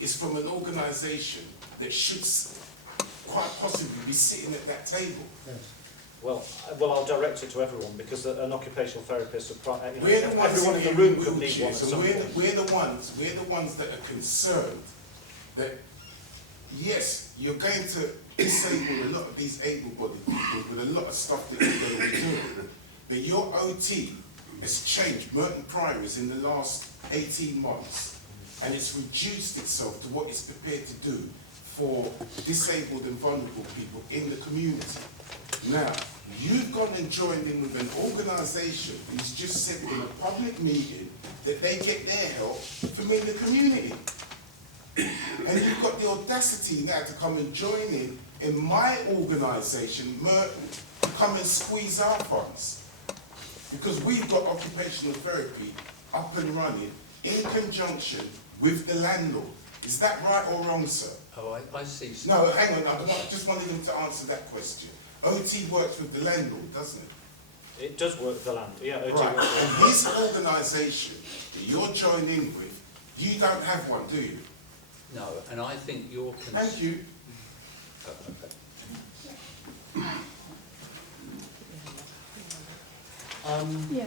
is from an organisation that should quite possibly be sitting at that table. Yes. Well, I'll direct it to everyone because an occupational therapist, We're the ones everyone in the room could need one. so we're the ones that are concerned that, yes, you're going to disable a lot of these able-bodied people with a lot of stuff that you're going to be doing. But your OT has changed. Merton Priory is in the last 18 months, and it's reduced itself to what it's prepared to do for disabled and vulnerable people in the community. Now, you've gone and joined in with an organisation who's just said in a public meeting that they get their help from in the community. And you've got the audacity now to come and join in my organisation, Merton, to come and squeeze our funds. Because we've got occupational therapy up and running in conjunction with the landlord. Is that right or wrong, sir? Oh, I see. No, hang on, I just wanted him to answer that question. OT works with the landlord, doesn't it? It does work with the landlord, yeah. OT Right, works with and this organisation that you're joined in with, you don't have one, do you? No, and I think your Thank you. Yeah.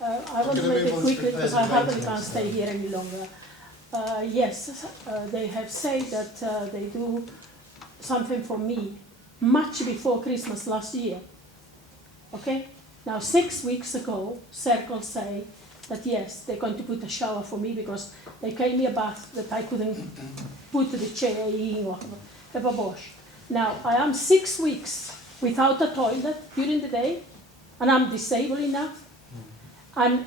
I want to make it quickly because I hardly can't stay here any longer. Yes, they have said that they do something for me much before Christmas last year. Okay? Now 6 weeks ago, Circle say that yes, they're going to put a shower for me because they gave me a bath that I couldn't put the chair in or have a wash. Now I am 6 weeks without a toilet during the day, and I'm disabled enough, and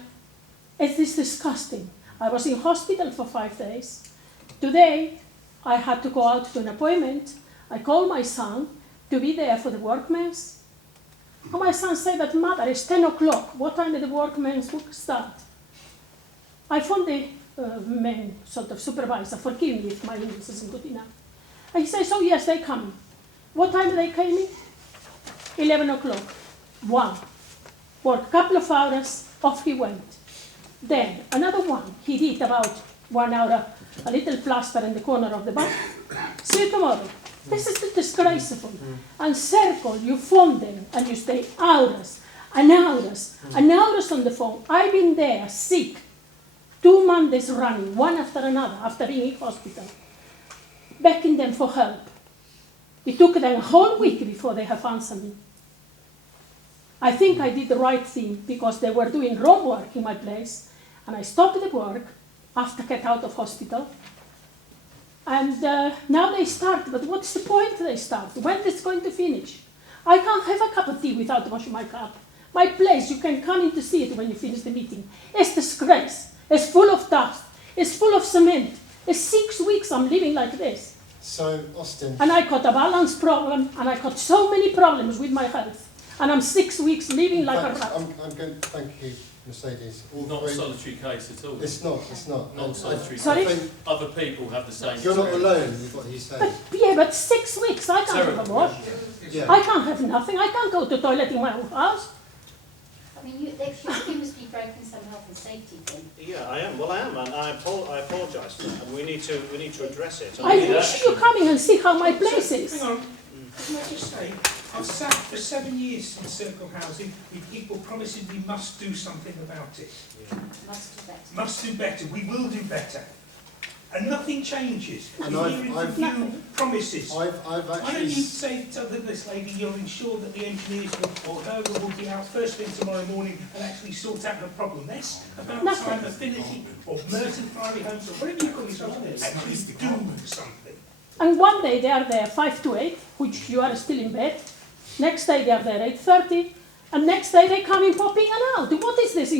it is disgusting. I was in hospital for 5 days. Today, I had to go out to an appointment. I called my son to be there for the workmen's. And my son said that, Mother, it's 10 o'clock. What time did the workmen's work start? I phoned the main sort of supervisor, forgive me if my English isn't good enough. And he says, oh yes, they come. What time did they came in? 11 o'clock. 1. Worked a couple of hours, off he went. Then another one, he did about 1 hour, a little plaster in the corner of the bath. See you tomorrow. This is disgraceful. And Circle, you phone them and you stay hours and hours and hours on the phone. I've been there sick, 2 Mondays running, one after another, after being in hospital, begging them for help. It took them a whole week before they have answered me. I think I did the right thing because they were doing wrong work in my place, and I stopped the work after I get out of hospital. And now they start, but what's the point they start? When is it going to finish? I can't have a cup of tea without washing my cup. My place, you can come in to see it when you finish the meeting. It's disgrace. It's full of dust. It's full of cement. It's 6 weeks I'm living like this. So, Austin. And I got a balance problem, and I got so many problems with my health. And I'm 6 weeks living like a rat. I'm going to thank you, Mercedes. Not a solitary case at all. It's not. Not solitary case. Sorry? Other people have the same. You're not alone with what he's saying. But 6 weeks, I can't have a wash. Yeah. I can't have nothing. I can't go to the toilet in my own house. I mean, you must be breaking some health and safety thing. Yeah, I am. Well, I am, and I apologise for that, and we need to address it. I wish you coming and see how my place is. Hang on. Can I just say, I've sat for 7 years in Circle Housing with people promising we must do something about it. Yeah. Must do better. Must do better. We will do better. And nothing changes. And We're I've- hearing I've- from you promises. I've Why don't actually... you say to this lady, you'll ensure that the engineers will, or whoever will be out first thing tomorrow morning and actually sort out the problem. That's about time Affinity or Merton Priory Homes or whatever you call yourself actually do something. And one day they are there 5 to 8, which you are still in bed. Next day they are there 8:30, and next day they come in popping and out. What is this?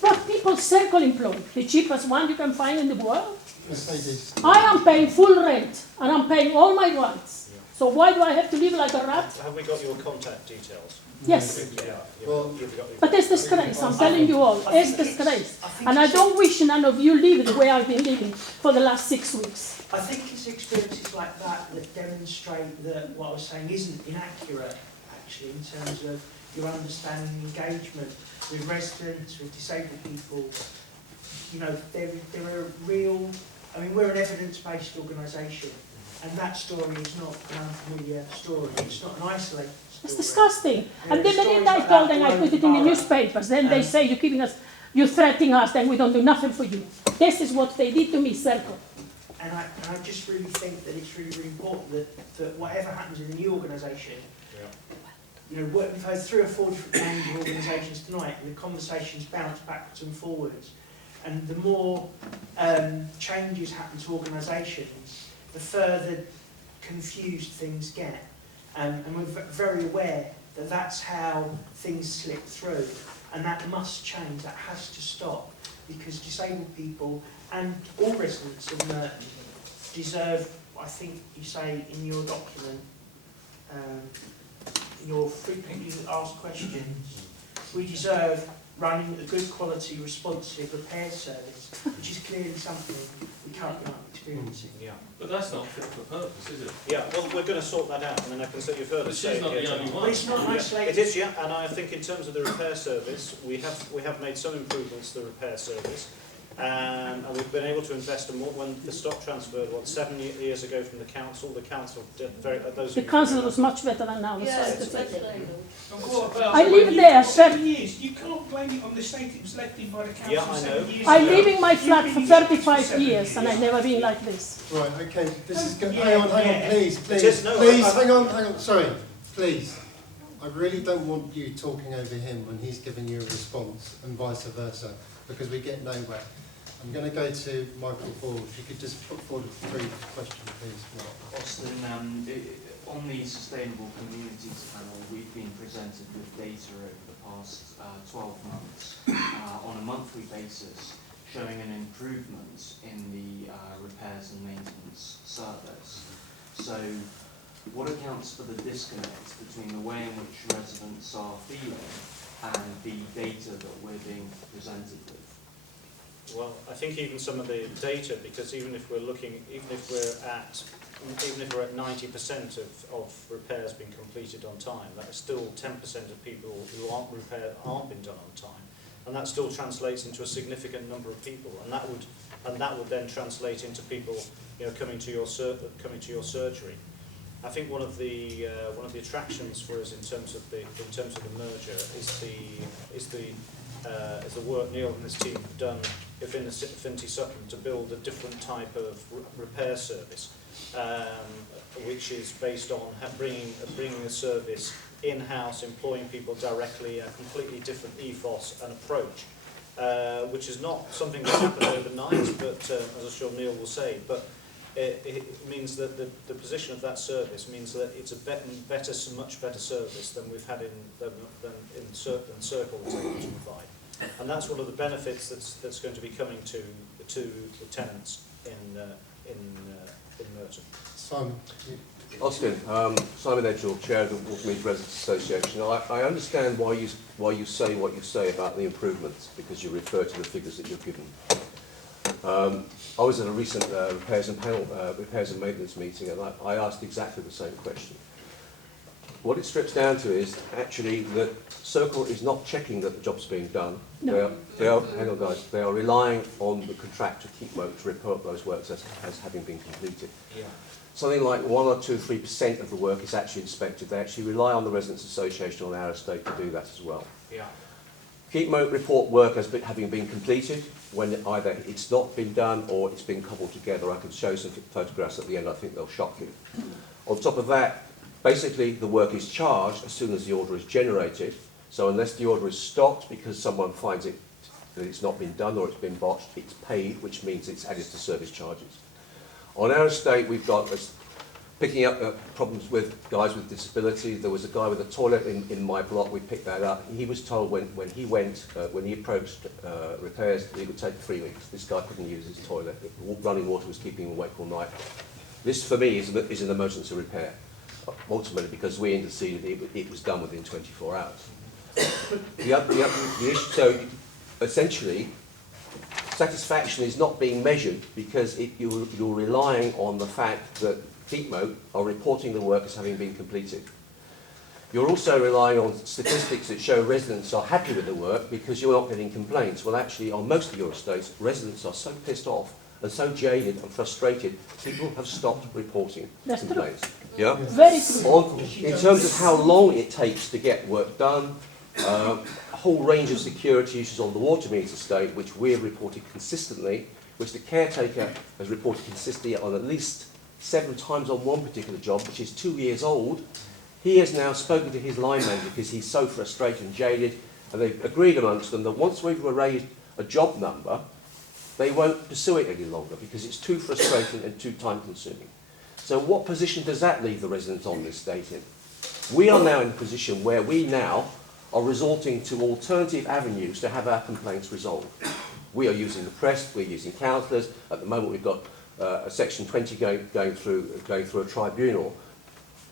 What people Circle employ? The cheapest one you can find in the world? Mercedes. I am paying full rent, and I'm paying all my rights. So why do I have to live like a rat? Have we got your contact details? Yes. Yeah. Well, But it's disgrace, I'm telling you all, it's disgrace. And I don't wish none of you live the way I've been living for the last 6 weeks. I think it's experiences like that that demonstrate that what I was saying isn't inaccurate, actually, in terms of your understanding and engagement with residents, with disabled people. You know, there are real... I mean, we're an evidence-based organisation, and that story is not an unfamiliar story. It's not an isolated story. It's disgusting. There And are then I stories like told that them all I over put the it in the borough. newspapers. Then they say you're threatening us, then we don't do nothing for you. This is what they did to me, Circle. And I just really think that it's really, really important that whatever happens in the new organisation, you know, we've had 3 or 4 different names of organisations tonight, and the conversations bounce backwards and forwards. And the more changes happen to organisations, the further confused things get. And we're very aware that that's how things slip through. And that must change, that has to stop, because disabled people and all residents of Merton deserve, I think you say in your document, your frequently asked questions, we deserve running a good quality, responsive repair service, which is clearly something we currently aren't experiencing. Yeah. But that's not fit for purpose, is it? Yeah, well, we're going to sort that out, and then I can say you've heard But us she's say not it the here only tonight. one. But it's not Yeah, isolated. it is, yeah, and I think in terms of the repair service, we have made some improvements to the repair service, and we've been able to invest in more. When the stock transferred, 7 years ago from the council did very, those The of you council who was much better than now. And what about I live when there, you've got 7 years? You can't blame it on the state it was left in by the council. Yeah, I know. 7 years I ago. live in my flat You've for been using it 35 7 years and I've never been like this. Right, okay, this is good. Yeah, Hang on, yeah. please, It is, no, hang on, sorry, please. I really don't want you talking over him when he's giving you a response and vice versa, because we get nowhere. I'm going to go to Michael Ball. If you could just put forward a brief question, please. Austin, on the Sustainable Communities panel, we've been presented with data over the past 12 months on a monthly basis showing an improvement in the repairs and maintenance service. So what accounts for the disconnect between the way in which residents are feeling and the data that we're being presented with? Well, I think even some of the data, because even if we're at 90% of repairs being completed on time, that is still 10% of people who aren't being done on time, and that still translates into a significant number of people, and that would then translate into people, you know, coming to your surgery. I think one of the attractions for us in terms of the merger is the work Neil and his team have done within Affinity Sutton to build a different type of repair service, which is based on bringing a service in-house, employing people directly, a completely different ethos and approach, which is not something that happened overnight, but as I'm sure Neil will say, but it means that the position of that service means that it's a much better service than we've had in Circle was able to provide. And that's one of the benefits that's going to be coming to the tenants in Merton. Simon. Austin, Simon Edgell, Chair of the Watermeads Residents Association. I understand why you say what you say about the improvements, because you refer to the figures that you've given. I was at a recent repairs and maintenance meeting, and I asked exactly the same question. What it strips down to is actually that Circle is not checking that the job's being done. No. Hang on guys, they are relying on the contractor Keepmoat to report those works as having been completed. Yeah. Something like 1 or 2-3% of the work is actually inspected. They actually rely on the Residents Association on our estate to do that as well. Yeah. Keepmoat report work as having been completed when either it's not been done or it's been cobbled together. I can show some photographs at the end. I think they'll shock you. On top of that, basically the work is charged as soon as the order is generated. So unless the order is stopped because someone finds it that it's not been done or it's been botched, it's paid, which means it's added to service charges. On our estate, we've got picking up problems with guys with disability. There was a guy with a toilet in my block. We picked that up. He was told when he approached repairs, it would take 3 weeks. This guy couldn't use his toilet. Running water was keeping him awake all night. This, for me, is an emergency repair, ultimately, because we interceded. It was done within 24 hours. The issue, so essentially, satisfaction is not being measured because you're relying on the fact that Keepmoat are reporting the work as having been completed. You're also relying on statistics that show residents are happy with the work because you're not getting complaints. Well, actually, on most of your estates, residents are so pissed off and so jaded and frustrated, people have stopped reporting That's true. complaints. Yeah? Very true. In terms of how long it takes to get work done, a whole range of security issues on the Watermeads estate, which we've reported consistently, which the caretaker has reported consistently on at least 7 times on one particular job, which is 2 years old. He has now spoken to his line manager because he's so frustrated and jaded, and they've agreed amongst them that once we've raised a job number, they won't pursue it any longer because it's too frustrating and too time consuming. So what position does that leave the residents on this estate in? We are now in a position where we now are resorting to alternative avenues to have our complaints resolved. We are using the press, we're using councillors. At the moment we've got a Section 20 going through a tribunal.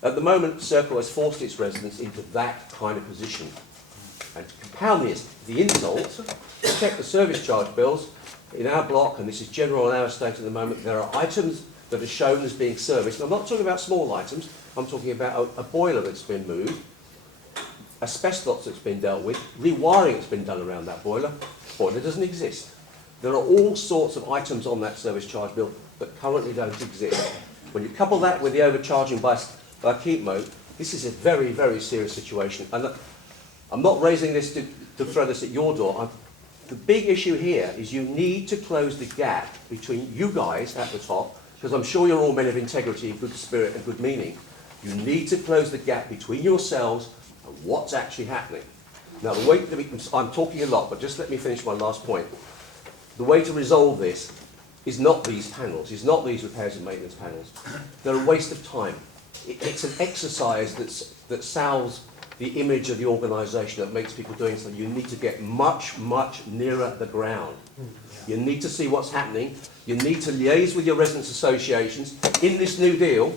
At the moment, Circle has forced its residents into that kind of position. And to compound the insult, check the service charge bills. In our block, and this is general on our estate at the moment, there are items that are shown as being serviced. I'm not talking about small items, I'm talking about a boiler that's been moved, asbestos that's been dealt with, rewiring that's been done around that boiler. Boiler doesn't exist. There are all sorts of items on that service charge bill that currently don't exist. When you couple that with the overcharging by keep mode, this is a very, very serious situation. And I'm not raising this to throw this at your door. The big issue here is you need to close the gap between you guys at the top, because I'm sure you're all men of integrity, good spirit and good meaning. You need to close the gap between yourselves and what's actually happening. Now, the way that I'm talking a lot, but just let me finish my last point. The way to resolve this is not these panels, is not these repairs and maintenance panels. They're a waste of time. It's an exercise that salves the image of the organisation, that makes people doing something. You need to get much, much nearer the ground. You need to see what's happening. You need to liaise with your residents' associations. In this new deal,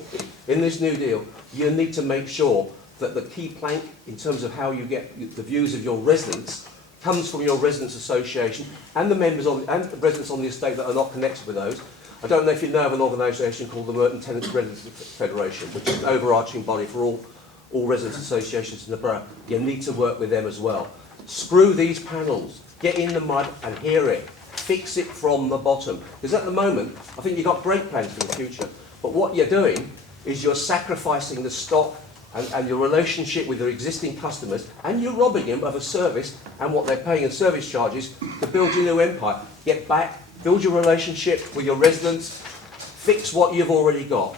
you need to make sure that the key plank in terms of how you get the views of your residents comes from your residents' association and the members and the residents on the estate that are not connected with those. I don't know if you know of an organisation called the Merton Tenants Residents Federation, which is an overarching body for all residents' associations in the borough. You need to work with them as well. Screw these panels, get in the mud and hear it. Fix it from the bottom. Because at the moment, I think you've got great plans for the future, but what you're doing is you're sacrificing the stock and your relationship with your existing customers, and you're robbing them of a service and what they're paying in service charges to build your new empire. Get back, build your relationship with your residents, fix what you've already got.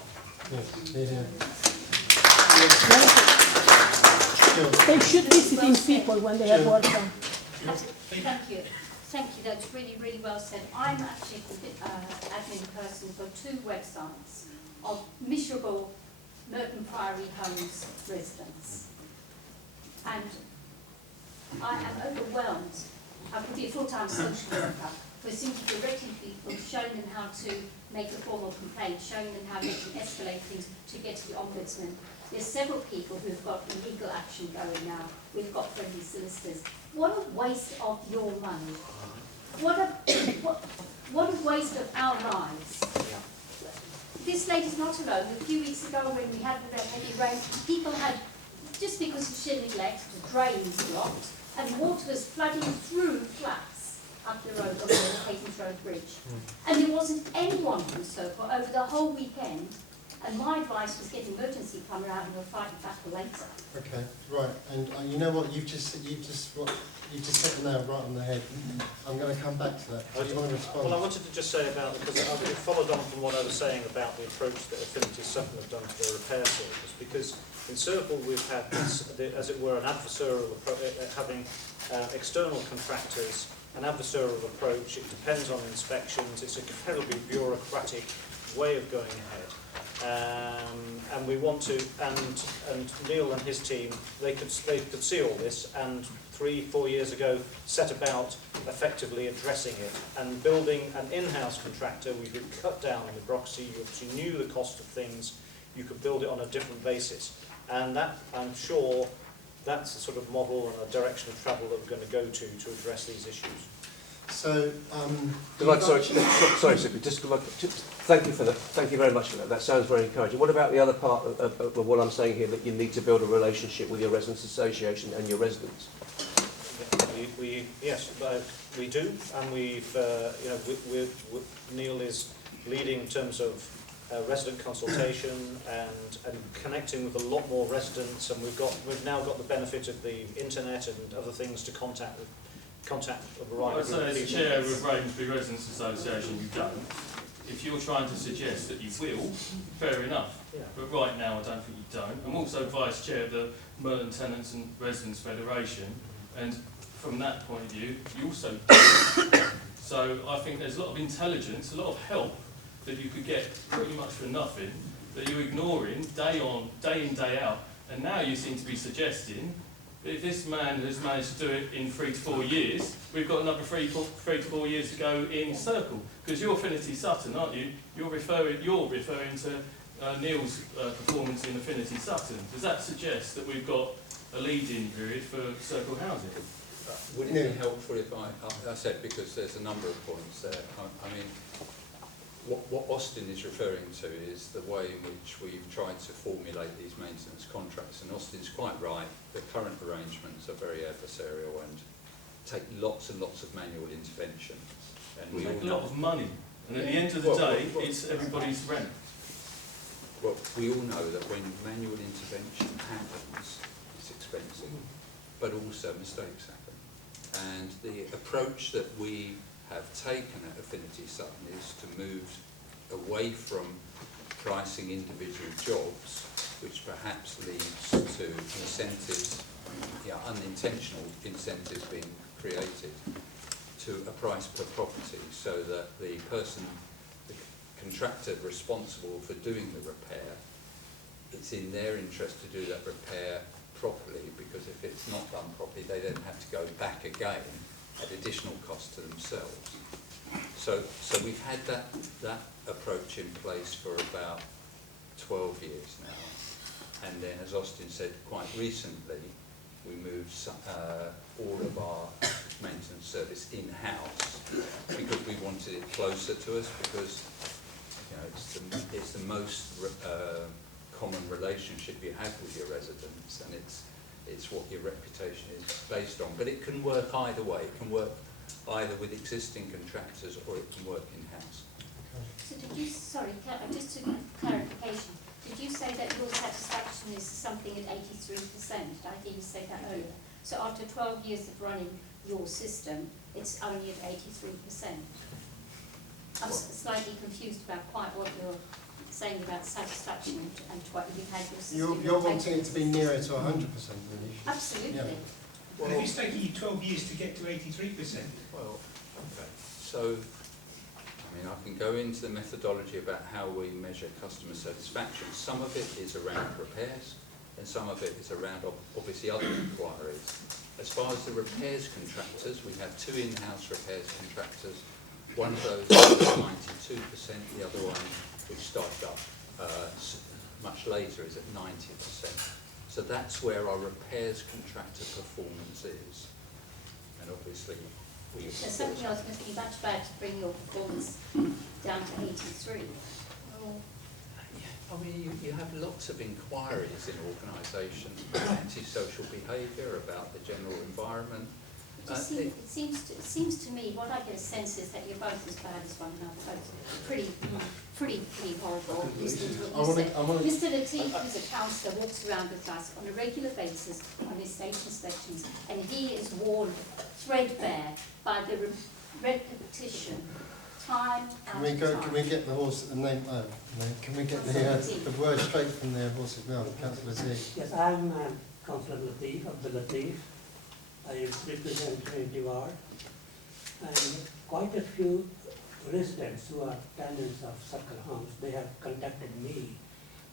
They should be sitting people when they have work done. Thank you. Thank you. That's really, really well said. I'm actually the admin person for 2 websites of miserable Merton Priory Homes residents. And I am overwhelmed. I could be a full-time social worker for simply directing people, showing them how to make a formal complaint, showing them how they can escalate things to get to the Ombudsman. There's several people who've got legal action going now. We've got friendly solicitors. What a waste of your money. What a waste of our lives. This lady's not alone. A few weeks ago when we had the heavy rain, people had, just because of sheer neglect, the drains blocked, and water was flooding through flats up the road, on the Haytons Road Bridge. And there wasn't anyone from Circle over the whole weekend, and my advice was get an emergency plumber out and we'll fight the battle later. Okay, right, and you know what, you've just hit the nail right on the head. I'm going to come back to that. Do you want to respond? Well, I wanted to just say about, because it followed on from what I was saying about the approach that Affinity Sutton have done to their repair service, because in Circle we've had this, as it were, an adversarial approach, having external contractors, an adversarial approach. It depends on inspections. It's an incredibly bureaucratic way of going ahead. And we want to, and Neil and his team, they could see all this, and 3-4 years ago set about effectively addressing it and building an in-house contractor. We could cut down on the bureaucracy. You obviously knew the cost of things. You could build it on a different basis, and that, I'm sure, that's the sort of model and a direction of travel that we're going to go to address these issues. So, sorry, just thank you very much for that. That sounds very encouraging. What about the other part of what I'm saying here, that you need to build a relationship with your residents' association and your residents? Yes, we do, and we've, Neil is leading in terms of resident consultation and connecting with a lot more residents, and we've now got the benefit of the internet and other things to contact a variety of people. As chair of Ravensbury Residents Association, you don't. If you're trying to suggest that you will, fair enough. Yeah. But right now, I don't think you don't. I'm also vice chair of the Merton Tenants and Residents Federation, and from that point of view, you also do. So I think there's a lot of intelligence, a lot of help that you could get pretty much for nothing, that you're ignoring day in, day out. And now you seem to be suggesting that if this man has managed to do it in 3 to 4 years, we've got another 3 to 4 years to go in Circle. Because you're Affinity Sutton, aren't you? You're referring to Neil's performance in Affinity Sutton. Does that suggest that we've got a lead-in period for Circle Housing? Would it be helpful if I said, because there's a number of points there. I mean, what Austin is referring to is the way in which we've tried to formulate these maintenance contracts, and Austin's quite right, the current arrangements are very adversarial and take lots and lots of manual intervention. And we make all a lot of money, and at the end of the day, it's everybody's rent. Well, we all know that when manual intervention happens, it's expensive, but also mistakes happen. And the approach that we have taken at Affinity Sutton is to move away from pricing individual jobs, which perhaps leads to incentives, unintentional incentives being created, to a price per property, so that the contractor responsible for doing the repair, it's in their interest to do that repair properly, because if it's not done properly, they then have to go back again at additional cost to themselves. So we've had that approach in place for about 12 years now, and then, as Austin said, quite recently we moved all of our maintenance service in-house because we wanted it closer to us, because it's the most common relationship you have with your residents, and it's what your reputation is based on. But it can work either way. It can work either with existing contractors, or it can work in-house. So did you, sorry, just a clarification, did you say that your satisfaction is something at 83%? I think you said that earlier. So after 12 years of running your system, it's only at 83%. I'm slightly confused about quite what you're saying about satisfaction and what you've had your system. You're wanting it to be nearer to 100%, really. Absolutely. Yeah. Well, if it's taking you 12 years to get to 83%. Well, okay. So, I mean, I can go into the methodology about how we measure customer satisfaction. Some of it is around repairs, and some of it is around, obviously, other inquiries. As far as the repairs contractors, we have 2 in-house repairs contractors. One of those is 92%, the other one, which started up much later, is at 90%. So that's where our repairs contractor performance is. And obviously, So something else must be much better to bring your performance down to 83. I mean, you have lots of inquiries in organisations about antisocial behaviour, about the general environment. It seems to me, what I get a sense is that you're both as bad as one another, both pretty horrible. Mr. Latif, who's a councillor, walks around with us on a regular basis on estate inspections, and he is worn threadbare by the repetition, time Can we get the horse name? Can we get the word straight from the horse's mouth, Councillor Latif? Yes, I'm Councillor Latif of the Latif. I represent Community Ward, and quite a few residents who are tenants of Circle Homes, they have contacted me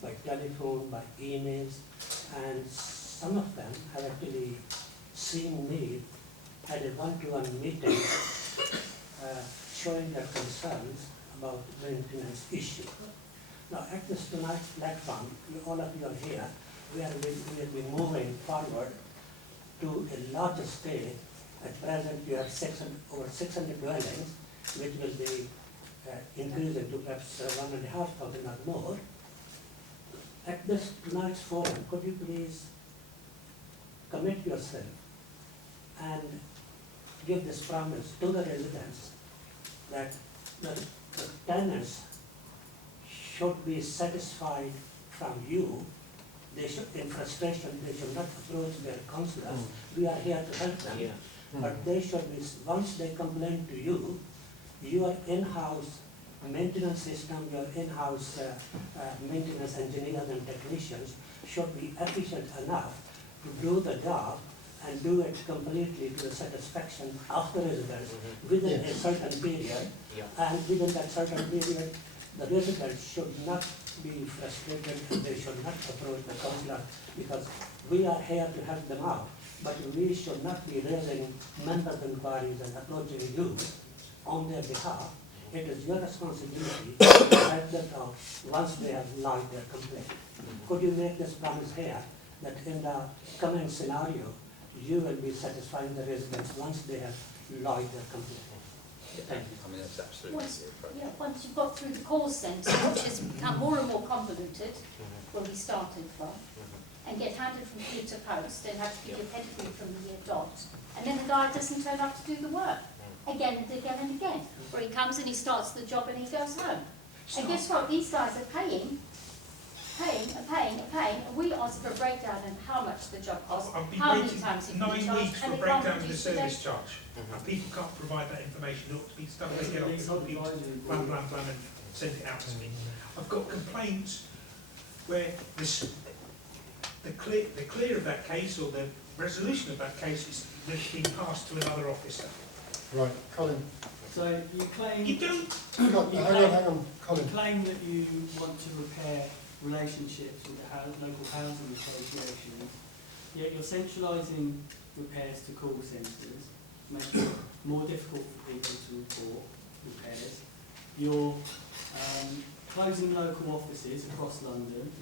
by telephone, by emails, and some of them have actually seen me at a one-to-one meeting showing their concerns about maintenance issue. Now, at this tonight's platform, all of you are here, we will be moving forward to a larger scale. At present, you have over 600 dwellings, which will be increased into perhaps 1,500 or more. At this tonight's forum, could you please commit yourself and give this promise to the residents that the tenants should be satisfied from you. They should, in frustration, they should not approach their councillors. We are here to help them. But they should be, once they complain to you, your in-house maintenance system, your in-house maintenance engineers and technicians should be efficient enough to do the job and do it completely to the satisfaction of the residents within a certain period. And within that certain period, the residents should not be frustrated and they should not approach the councillor, because we are here to help them out. But we should not be raising members' inquiries and approaching you on their behalf. It is your responsibility to help them out once they have lodged their complaint. Could you make this promise here that in the coming scenario, you will be satisfying the residents once they have lodged their complaint? Thank you. I mean, that's absolutely appropriate. Once you've got through the call centre, which has become more and more convoluted, where we started from, and get handed from pillar to post, and have to give your pedigree from the dot, and then the guy doesn't turn up to do the work again and again and again, where he comes and he starts the job and he goes home. And guess what? These guys are paying, and we ask for a breakdown on how much the job costs, how many times it can be 9 charged, weeks for and a they can't breakdown of the produce the service data. charge. And people can't provide that information. It ought to be stuff they get off the computer, blam, blam, blam, and send it out to me. I've got complaints where the clear of that case, or the resolution of that case, is being passed to another officer. Right, Colin. So you claim... You don't... Hang on, Colin. You claim that you want to repair relationships with the local housing associations, yet you're centralising repairs to call centres, making it more difficult for people to report repairs. You're closing local offices across London,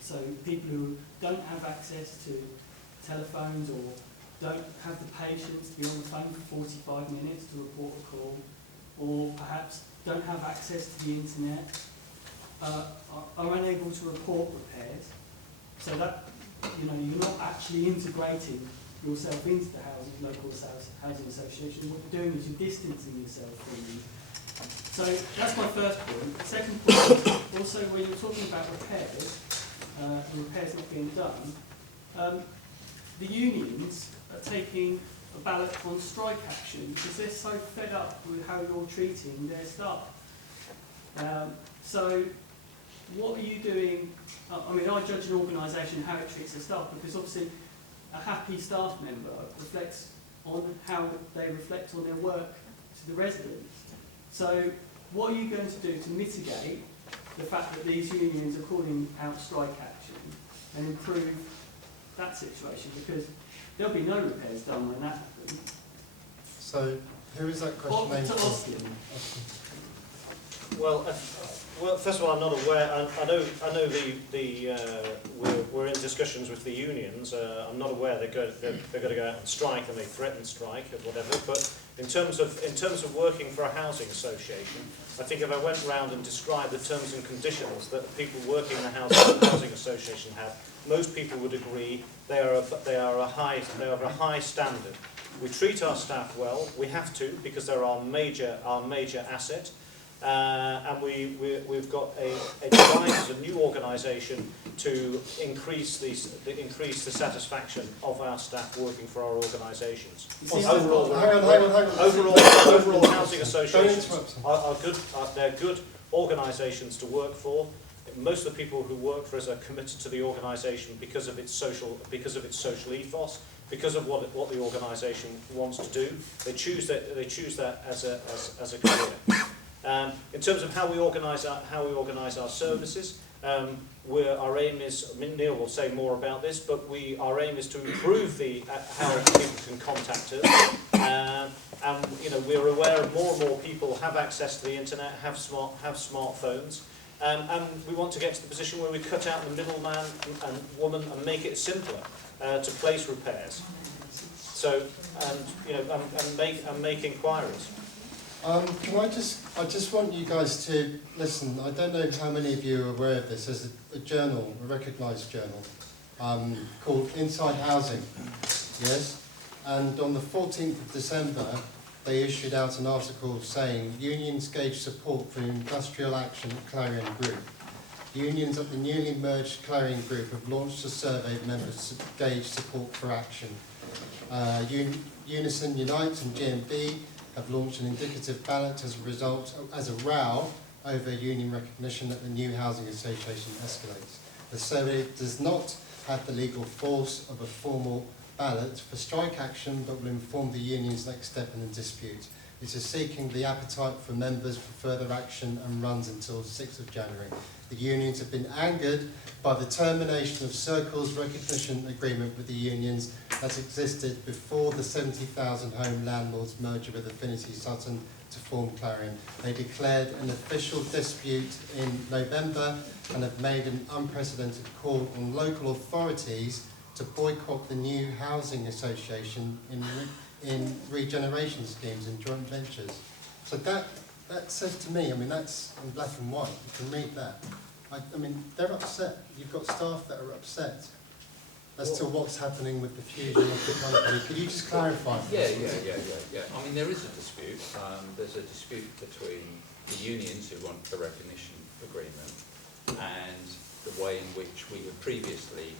so people who don't have access to telephones or don't have the patience to be on the phone for 45 minutes to report a call, or perhaps don't have access to the internet, are unable to report repairs. So that, you're not actually integrating yourself into the local housing association. What you're doing is you're distancing yourself from them. So that's my first point. The second point is also when you're talking about repairs, and repairs not being done, the unions are taking a ballot on strike action because they're so fed up with how you're treating their staff. So what are you doing? I mean, I judge an organisation how it treats their staff, because obviously a happy staff member reflects on how they reflect on their work to the residents. So what are you going to do to mitigate the fact that these unions are calling out strike action and improve that situation? Because there'll be no repairs done when that happens. So, who is that question aimed for? Well, first of all, I'm not aware. I know we're in discussions with the unions. I'm not aware they're going to go out and strike, and they threaten strike or whatever. But in terms of working for a housing association, I think if I went round and described the terms and conditions that people working in the housing association have, most people would agree they are of a high standard. We treat our staff well. We have to, because they're our major asset. And we've got a drive as a new organisation to increase the satisfaction of our staff working for our organisations. Overall, housing associations are good. They're good organisations to work for. Most of the people who work for us are committed to the organisation because of its social ethos, because of what the organisation wants to do. They choose that as a career. In terms of how we organise our services, our aim is. Neil will say more about this, but our aim is to improve how people can contact us. And we're aware of more and more people have access to the internet, have smartphones, and we want to get to the position where we cut out the middleman and woman and make it simpler to place repairs. So and make inquiries. I just want you guys to listen. I don't know how many of you are aware of this. There's a journal, a recognised journal, called Inside Housing. Yes? And on the 14th of December, they issued out an article saying unions gauge support for industrial action at Clarion Group. Unions at the newly merged Clarion Group have launched a survey of members to gauge support for action. Unison Unite and GMB have launched an indicative ballot as a result, as a row over union recognition that the new housing association escalates. The survey does not have the legal force of a formal ballot for strike action, but will inform the union's next step in the dispute. It is seeking the appetite for members for further action and runs until the 6th of January. The unions have been angered by the termination of Circle's recognition agreement with the unions that existed before the 70,000 home landlords merger with Affinity Sutton to form Clarion. They declared an official dispute in November and have made an unprecedented call on local authorities to boycott the new housing association in regeneration schemes and joint ventures. So that says to me, I mean, that's in black and white, you can read that. I mean, they're upset. You've got staff that are upset as to what's happening with the fusion of the company. Could you just clarify? Yeah. I mean, there is a dispute. There's a dispute between the unions who want the recognition agreement and the way in which we have previously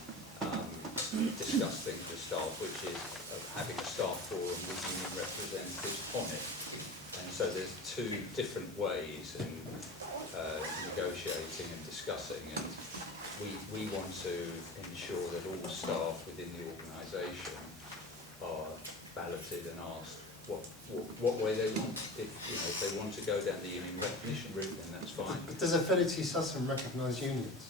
discussed things with staff, which is of having a staff forum with union representatives on it. And so there's two different ways in negotiating and discussing, and we want to ensure that all staff within the organisation are balloted and asked what way they want. If they want to go down the union recognition route, then that's fine. Does Affinity Sutton recognise unions?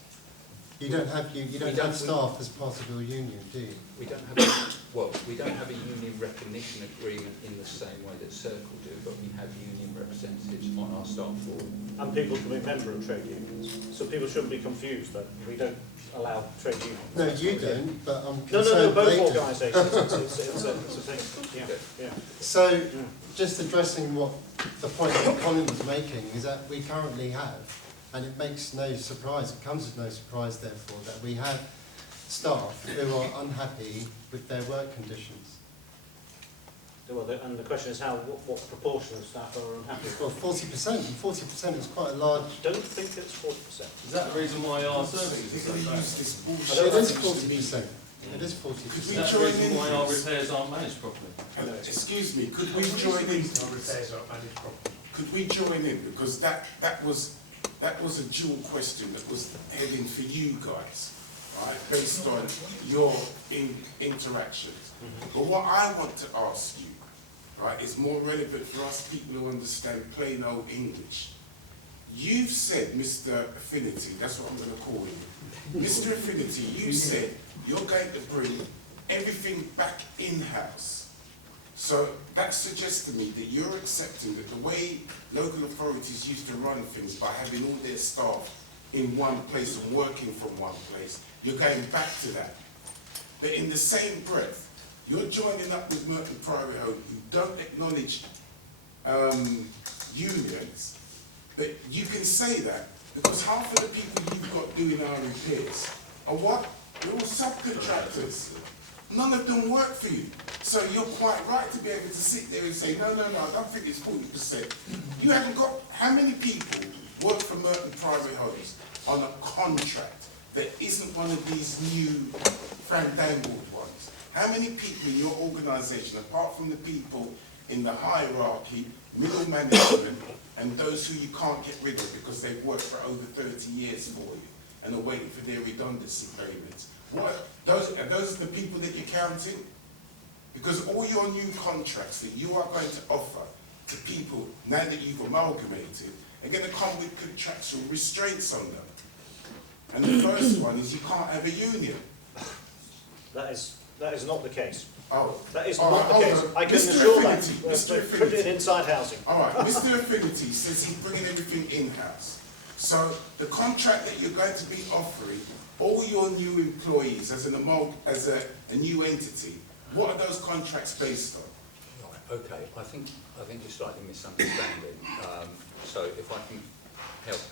You don't have staff as part of your union, do you? We don't have a union recognition agreement in the same way that Circle do, but we have union representatives on our staff board. And people can be member of trade unions, so people shouldn't be confused that we don't allow trade unions. No, you don't, but I'm No, concerned both they do. organisations, it's a thing, yeah. So, just addressing what the point that Colin was making, is that we currently have, and it makes no surprise, it comes as no surprise therefore, that we have staff who are unhappy with their work conditions. Well, and the question is what proportion of staff are unhappy? Well, 40%, and 40% is quite a large... I don't think it's 40%. Is that the reason why our services They're are going so to use bad? this It bullshit. is 40%. It is 40%. Is that the reason why our repairs aren't managed properly? Excuse me, could we join in? Could we join in? Because that was a dual question that was heading for you guys, right? Based on your interactions. But what I want to ask you, right, is more relevant for us people who understand plain old English. You've said, Mr. Affinity, that's what I'm going to call you. Mr. Affinity, you said you're going to bring everything back in-house. So that suggests to me that you're accepting that the way local authorities used to run things by having all their staff in one place and working from one place, you're going back to that. But in the same breath, you're joining up with Merton Priory Home, who don't acknowledge unions, but you can say that because half of the people you've got doing our repairs are what? They're all subcontractors. None of them work for you. So you're quite right to be able to sit there and say, no, I don't think it's 40%. You haven't got, how many people work for Merton Priory Homes on a contract that isn't one of these new fandangled ones? How many people in your organisation, apart from the people in the hierarchy, middle management, and those who you can't get rid of because they've worked for over 30 years for you and are waiting for their redundancy payments? Those are the people that you're counting? Because all your new contracts that you are going to offer to people, now that you've amalgamated, are going to come with contractual restraints on them. And the first one is you can't have a union. That is not the case. Oh. That is All not right, the case. hold on. I can Mr. assure that. Affinity, Mr. Put Affinity. it inside housing. All right, Mr. Affinity says he's bringing everything in-house. So the contract that you're going to be offering all your new employees as a new entity, what are those contracts based on? Okay, I think you're slightly misunderstanding. So if I can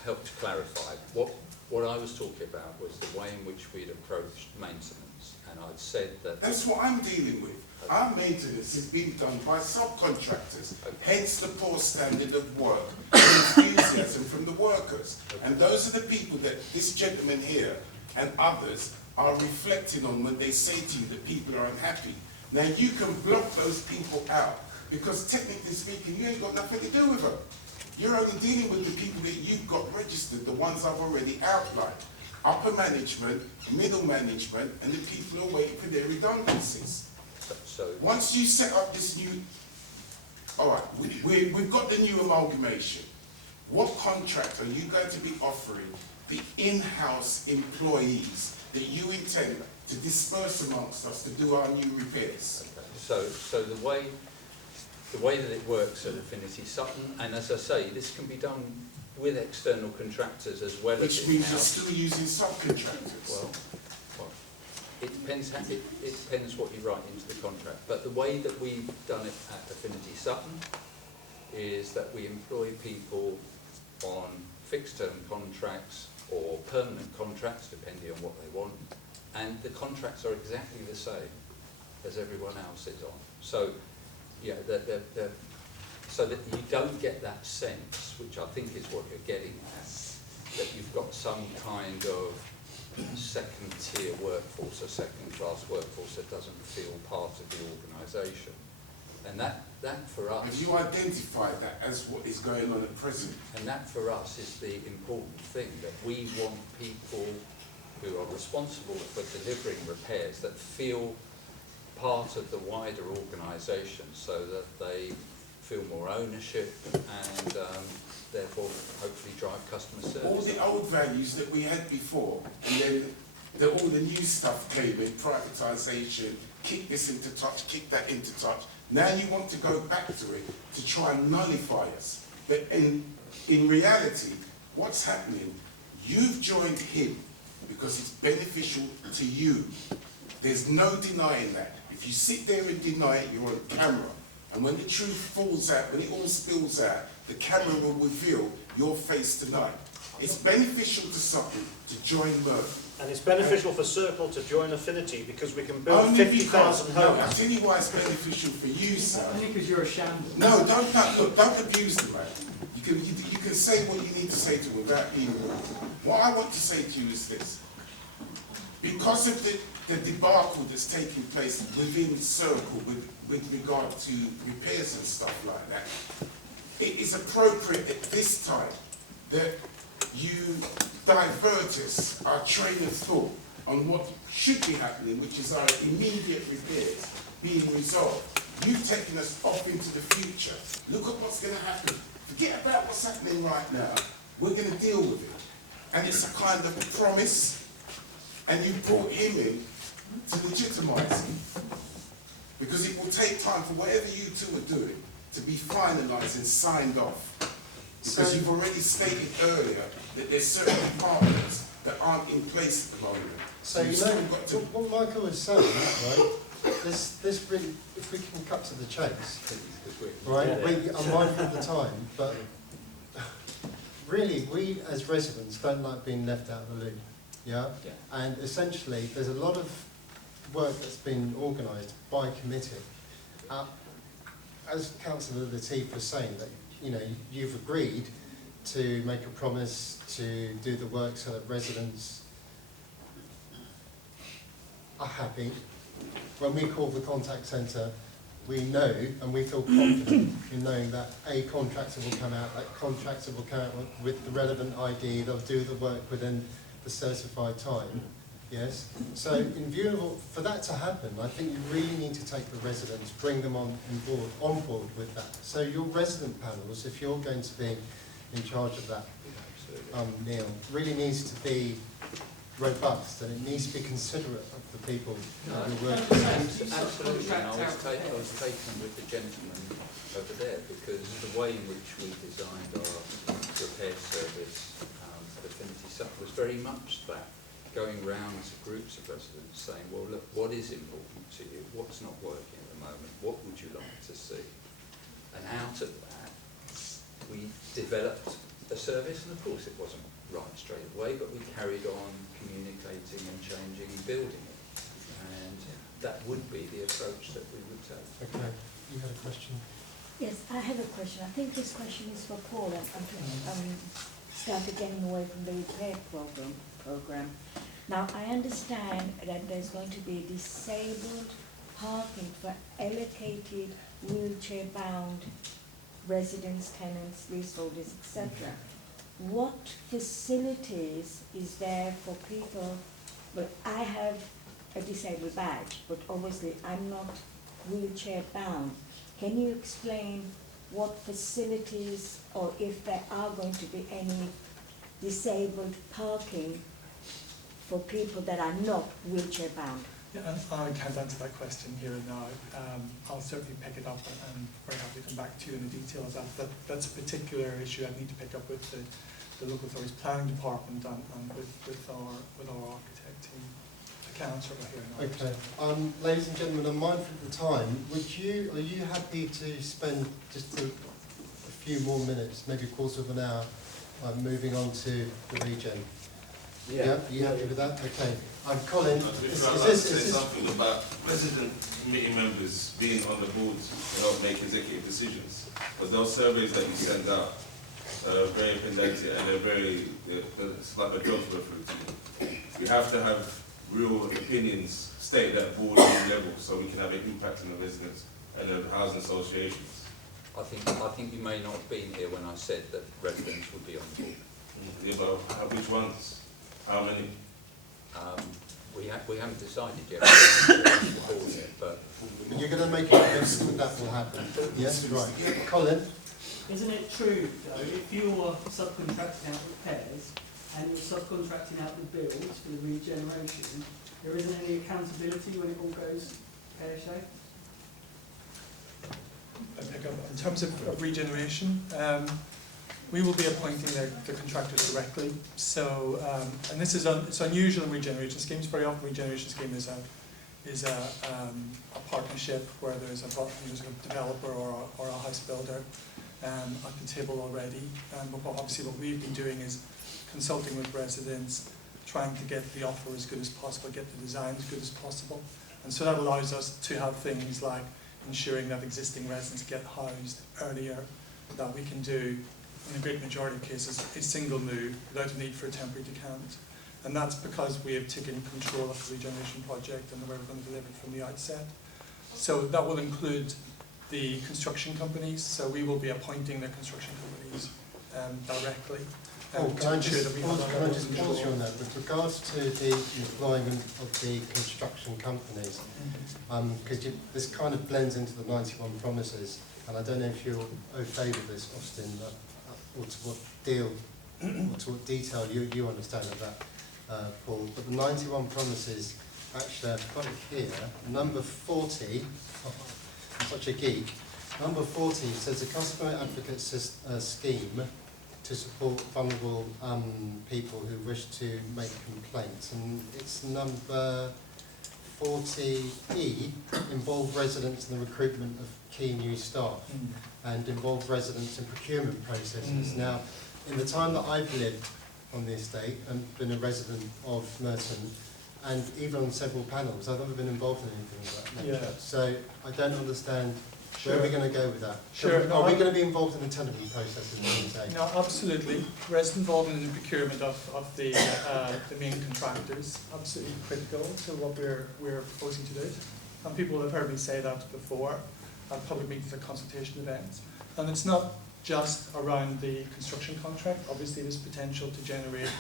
help to clarify. What I was talking about was the way in which we'd approached maintenance, and I'd said that... That's what I'm dealing with. Our maintenance is being done by subcontractors, hence the poor standard of work and enthusiasm from the workers. And those are the people that this gentleman here and others are reflecting on when they say to you that people are unhappy. Now you can block those people out because technically speaking you ain't got nothing to do with them. You're only dealing with the people that you've got registered, the ones I've already outlined. Upper management, middle management, and the people who are waiting for their redundancies. Once you set up this new, all right, we've got the new amalgamation. What contract are you going to be offering the in-house employees that you intend to disperse amongst us to do our new repairs? Okay. So the way that it works at Affinity Sutton, and as I say, this can be done with external contractors as well as in-house. Which means you're still using subcontractors. Well, it depends what you write into the contract. But the way that we've done it at Affinity Sutton is that we employ people on fixed-term contracts or permanent contracts, depending on what they want, and the contracts are exactly the same as everyone else is on. So, yeah, so that you don't get that sense, which I think is what you're getting at, that you've got some kind of second-tier workforce, a second-class workforce that doesn't feel part of the organisation. And that for us... Have you identified that as what is going on at present? And that for us is the important thing, that we want people who are responsible for delivering repairs that feel part of the wider organisation, so that they feel more ownership and therefore hopefully drive customer service. All the old values that we had before, and then all the new stuff came in, privatisation, kick this into touch, kick that into touch. Now you want to go back to it to try and nullify us. But in reality, what's happening, you've joined him because it's beneficial to you. There's no denying that. If you sit there and deny it, you're on camera. And when the truth falls out, when it all spills out, the camera will reveal your face tonight. It's beneficial to Sutton to join Merton. And it's beneficial for Circle to join Affinity because we can build Only 50,000 No, homes. I'll tell you why it's beneficial for you, sir. Only because you're a shambles. No, don't abuse the man. You can say what you need to say to him without being rude. What I want to say to you is this. Because of the debacle that's taking place within Circle with regard to repairs and stuff like that, it is appropriate at this time that you divert us, our train of thought, on what should be happening, which is our immediate repairs being resolved. You've taken us off into the future. Look at what's going to happen. Forget about what's happening right now. We're going to deal with it. And it's a kind of promise, and you brought him in to legitimise him, because it will take time for whatever you two are doing to be finalised and signed off. Because you've already stated earlier that there's certain departments that aren't in place at the moment. So you know, what Michael was saying, right, this really, if we can cut to the chase, right, we are mindful of the time, but really we as residents don't like being left out of the loop, yeah? And essentially there's a lot of work that's been organised by committee. As Councillor Latif was saying, that you know, you've agreed to make a promise to do the work so that residents are happy. When we call the contact centre, we know and we feel confident in knowing that a contractor will come out, that contractor will come out with the relevant ID, they'll do the work within the certified time. Yes. So in view of for that to happen, I think you really need to take the residents, bring them on board with that. So your resident panels, if you're going to be in charge of that, Neil, really needs to be robust and it needs to be considerate of the people that you're working with. Absolutely. And I was taken with the gentleman over there because the way in which we designed our repair service at Affinity Sutton was very much that. Going round to groups of residents saying, well, look, what is important to you? What's not working at the moment? What would you like to see? And out of that, we developed a service, and of course it wasn't right straight away, but we carried on communicating and changing and building it. And that would be the approach that we would take. Okay, you had a question? Yes, I have a question. I think this question is for Paul. I'm started getting away from the repair program. Now, I understand that there's going to be disabled parking for allocated wheelchair-bound residents, tenants, leaseholders, etc. What facilities is there for people? Well, I have a disabled badge, but obviously I'm not wheelchair-bound. Can you explain what facilities, or if there are going to be any disabled parking for people that are not wheelchair-bound? Yeah, I can't answer that question here and now. I'll certainly pick it up and very happy to come back to you in the details of that. That's a particular issue I need to pick up with the local authorities planning department and with our architect team. I can't answer that here and now. Okay. Ladies and gentlemen, I'm mindful of the time. Are you happy to spend just a few more minutes, maybe a quarter of an hour, moving on to the Regen? Yeah. You happy with that? Okay. Colin, is this something about resident committee members being on the board to help make executive decisions? Because those surveys that you send out are very pedantic and it's like a job's worth routine. We have to have real opinions stated at board level so we can have an impact on the residents and the housing associations. I think you may not have been here when I said that residents would be on board. Yeah, but which ones? How many? We haven't decided yet. But you're going to make it that that will happen. Yes, right. Colin? Isn't it true, though, if you're subcontracting out repairs and you're subcontracting out the builds for the regeneration, there isn't any accountability when it all goes pear-shaped? In terms of regeneration, we will be appointing the contractors directly. So, and this is it's unusual in regeneration schemes. Very often, regeneration scheme is a partnership where there's a developer or a house builder at the table already. But obviously, what we've been doing is consulting with residents, trying to get the offer as good as possible, get the design as good as possible, and so that allows us to have things like ensuring that existing residents get housed earlier, that we can do, in a great majority of cases, a single move without a need for a temporary decant. And that's because we have taken control of the regeneration project and the way we're going to deliver it from the outset. So that will include the construction companies, so we will be appointing the construction companies directly. Can I just pause you on that? With regards to the employment of the construction companies, because this kind of blends into the 91 promises, and I don't know if you're au fait with this, Austin, or to what detail you understand of that, Paul. But the 91 promises, actually I've got it here, number 40, I'm such a geek, number 40 says a customer advocate scheme to support vulnerable people who wish to make complaints, and it's number 40E, involve residents in the recruitment of key new staff and involve residents in procurement processes. Now, in the time that I've lived on the estate and been a resident of Merton, and even on several panels, I've never been involved in anything of that nature. Yeah. So I don't understand where are we going to go with that? Are we going to be involved in the tendering process? No, absolutely. Resident involvement in the procurement of the main contractors, absolutely critical to what we're proposing to do. And people have heard me say that before at public meetings and consultation events. And it's not just around the construction contract. Obviously, there's potential to generate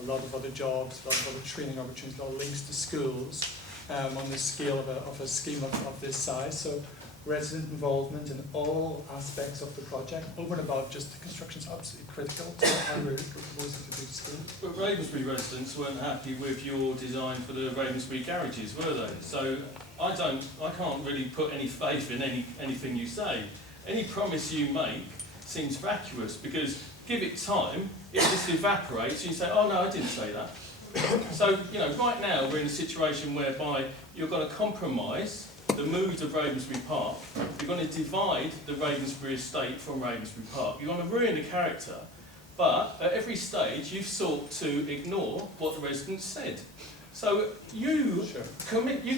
a lot of other jobs, a lot of other training opportunities, a lot of links to schools on the scale of a scheme of this size. So resident involvement in all aspects of the project, over and above just the construction, is absolutely critical to how we're proposing to do schools. But Ravensbury residents weren't happy with your design for the Ravensbury garages, were they? So I can't really put any faith in anything you say. Any promise you make seems vacuous, because give it time, it just evaporates and you say, oh no, I didn't say that. So, right now we're in a situation whereby you're going to compromise the mood of Ravensbury Park. You're going to divide the Ravensbury estate from Ravensbury Park. You're going to ruin the character but at every stage you've sought to ignore what the residents said. So you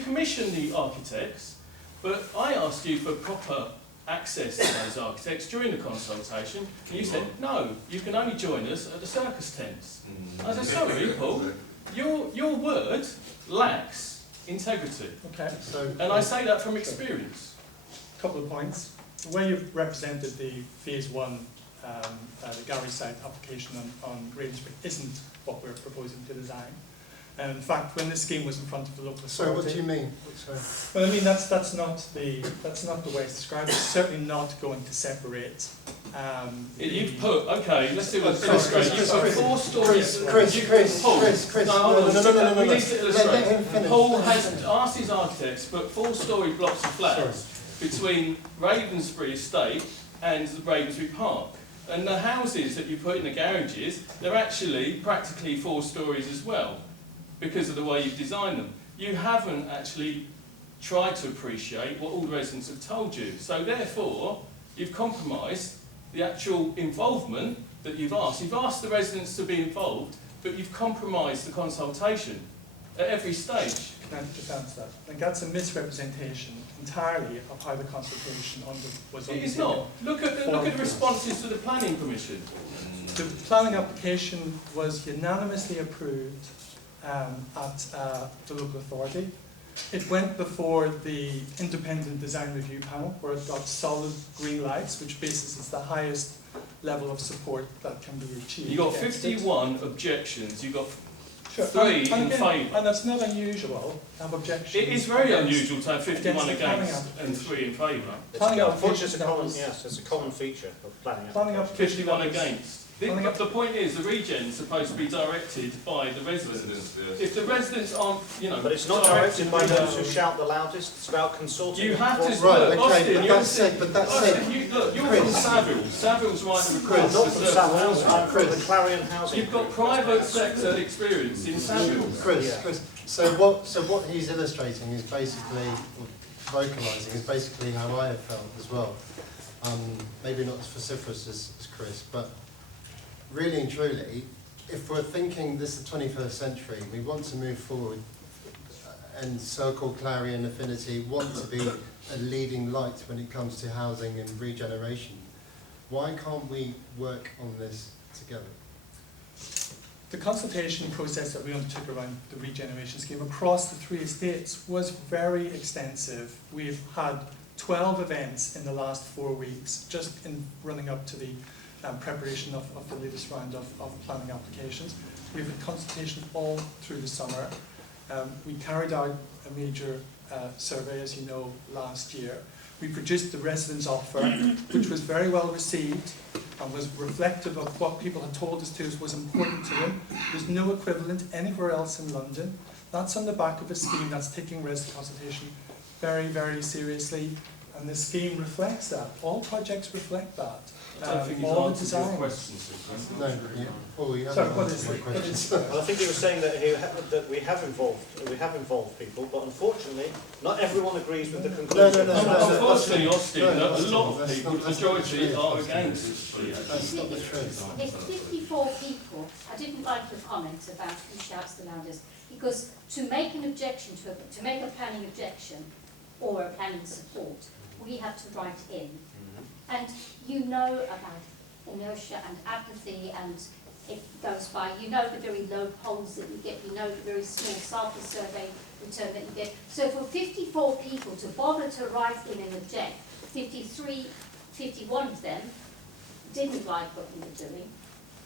commissioned the architects, but I asked you for proper access to those architects during the consultation, and you said, no, you can only join us at the circus tents. I said, sorry, Paul, your word lacks integrity. Okay. And I say that from experience. A couple of points. The way you've represented the phase 1, the gallery site application on Ravensbury isn't what we're proposing to design. And in fact, when this scheme was in front of the local authority... Sorry, what do you mean? Well, I mean, that's not the way it's described. It's certainly not going to separate... You've put, okay, let's do this. Paul has asked his architects to put 4-storey blocks of flats between Ravensbury Estate and Ravensbury Park. And the houses that you put in the garages, they're actually practically 4 stories as well, because of the way you've designed them. You haven't actually tried to appreciate what all the residents have told you. So therefore, you've compromised the actual involvement that you've asked. You've asked the residents to be involved, but you've compromised the consultation at every stage. Can I just answer that? I think that's a misrepresentation entirely of how the consultation was undertaken. It is not. Look at the responses to the planning permission. The planning application was unanimously approved at the local authority. It went before the independent design review panel, where it got solid green lights, which basically is the highest level of support that can be achieved. You got 51 objections. You got 3 in again, favour. And that's not unusual to have objections. It is very unusual to have 51 against and 3 in favour. Unfortunately, it's a common feature of planning application. 51 against. The point is, the regen is supposed to be directed by the residents. If the residents aren't, But it's not directed by those who shout the loudest. It's about consulting. You have to. Right, Look, okay, Austin, but that's said. But that's said. Look, you're from Savills. Savills write the reports. Not from Savills. I'm from the Clarion Housing You've got private sector experience in Savills. Chris. So what he's illustrating is basically, or vocalising, is basically how I have felt as well. Maybe not as vociferous as Chris, but really and truly, if we're thinking this is the 21st century, we want to move forward, and Circle, Clarion, Affinity want to be a leading light when it comes to housing and regeneration. Why can't we work on this together? The consultation process that we undertook around the regeneration scheme across the 3 estates was very extensive. We've had 12 events in the last 4 weeks, just in running up to the preparation of the latest round of planning applications. We've had consultation all through the summer. We carried out a major survey, as you know, last year. We produced the residents' offer, which was very well received and was reflective of what people had told us was important to them. There's no equivalent anywhere else in London. That's on the back of a scheme that's taking resident consultation very, very seriously, and the scheme reflects that. All projects reflect that. I don't think all you've the answered your design. questions. No, yeah. Paul, you Sorry, haven't what answered is my it? questions. Well, I think he was saying that we have involved people, but unfortunately, not everyone agrees with the conclusion. Unfortunately, Austin, a lot of people, the majority, are against. That's not the truth. If 54 people, I didn't like your comments about who shouts the loudest, because to make an objection to make a planning objection or a planning support, we have to write in. And you know about inertia and apathy, and it goes by. You know the very low polls that you get. You know the very small sample survey return that you get. So for 54 people to bother to write in and object, 51 of them didn't like what you were doing.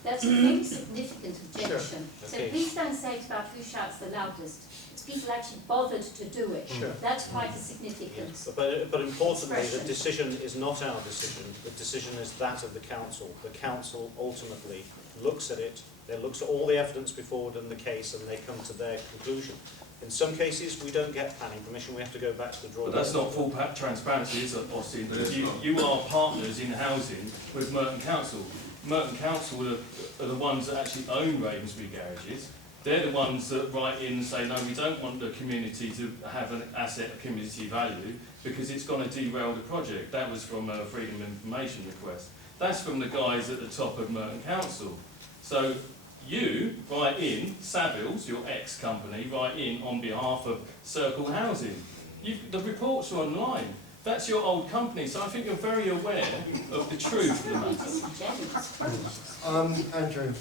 That's a very significant objection. Sure. So please don't say it's about who shouts the loudest. It's people actually bothered to do it. Sure. That's quite a significant. But importantly, the expression. decision is not our decision. The decision is that of the council. The council ultimately looks at it. They looks at all the evidence before them in the case, and they come to their conclusion. In some cases, we don't get planning permission. We have to go back to the drawing board. But that's not full transparency, is it, Austin? You are partners in housing with Merton Council. Merton Council are the ones that actually own Ravensbury garages. They're the ones that write in and say, no, we don't want the community to have an asset of community value because it's going to derail the project. That was from a Freedom of Information request. That's from the guys at the top of Merton Council. So you write in, Savills, your ex-company, write in on behalf of Circle Housing. The reports are online. That's your old company, so I think you're very aware of the truth of the matter. Andrew.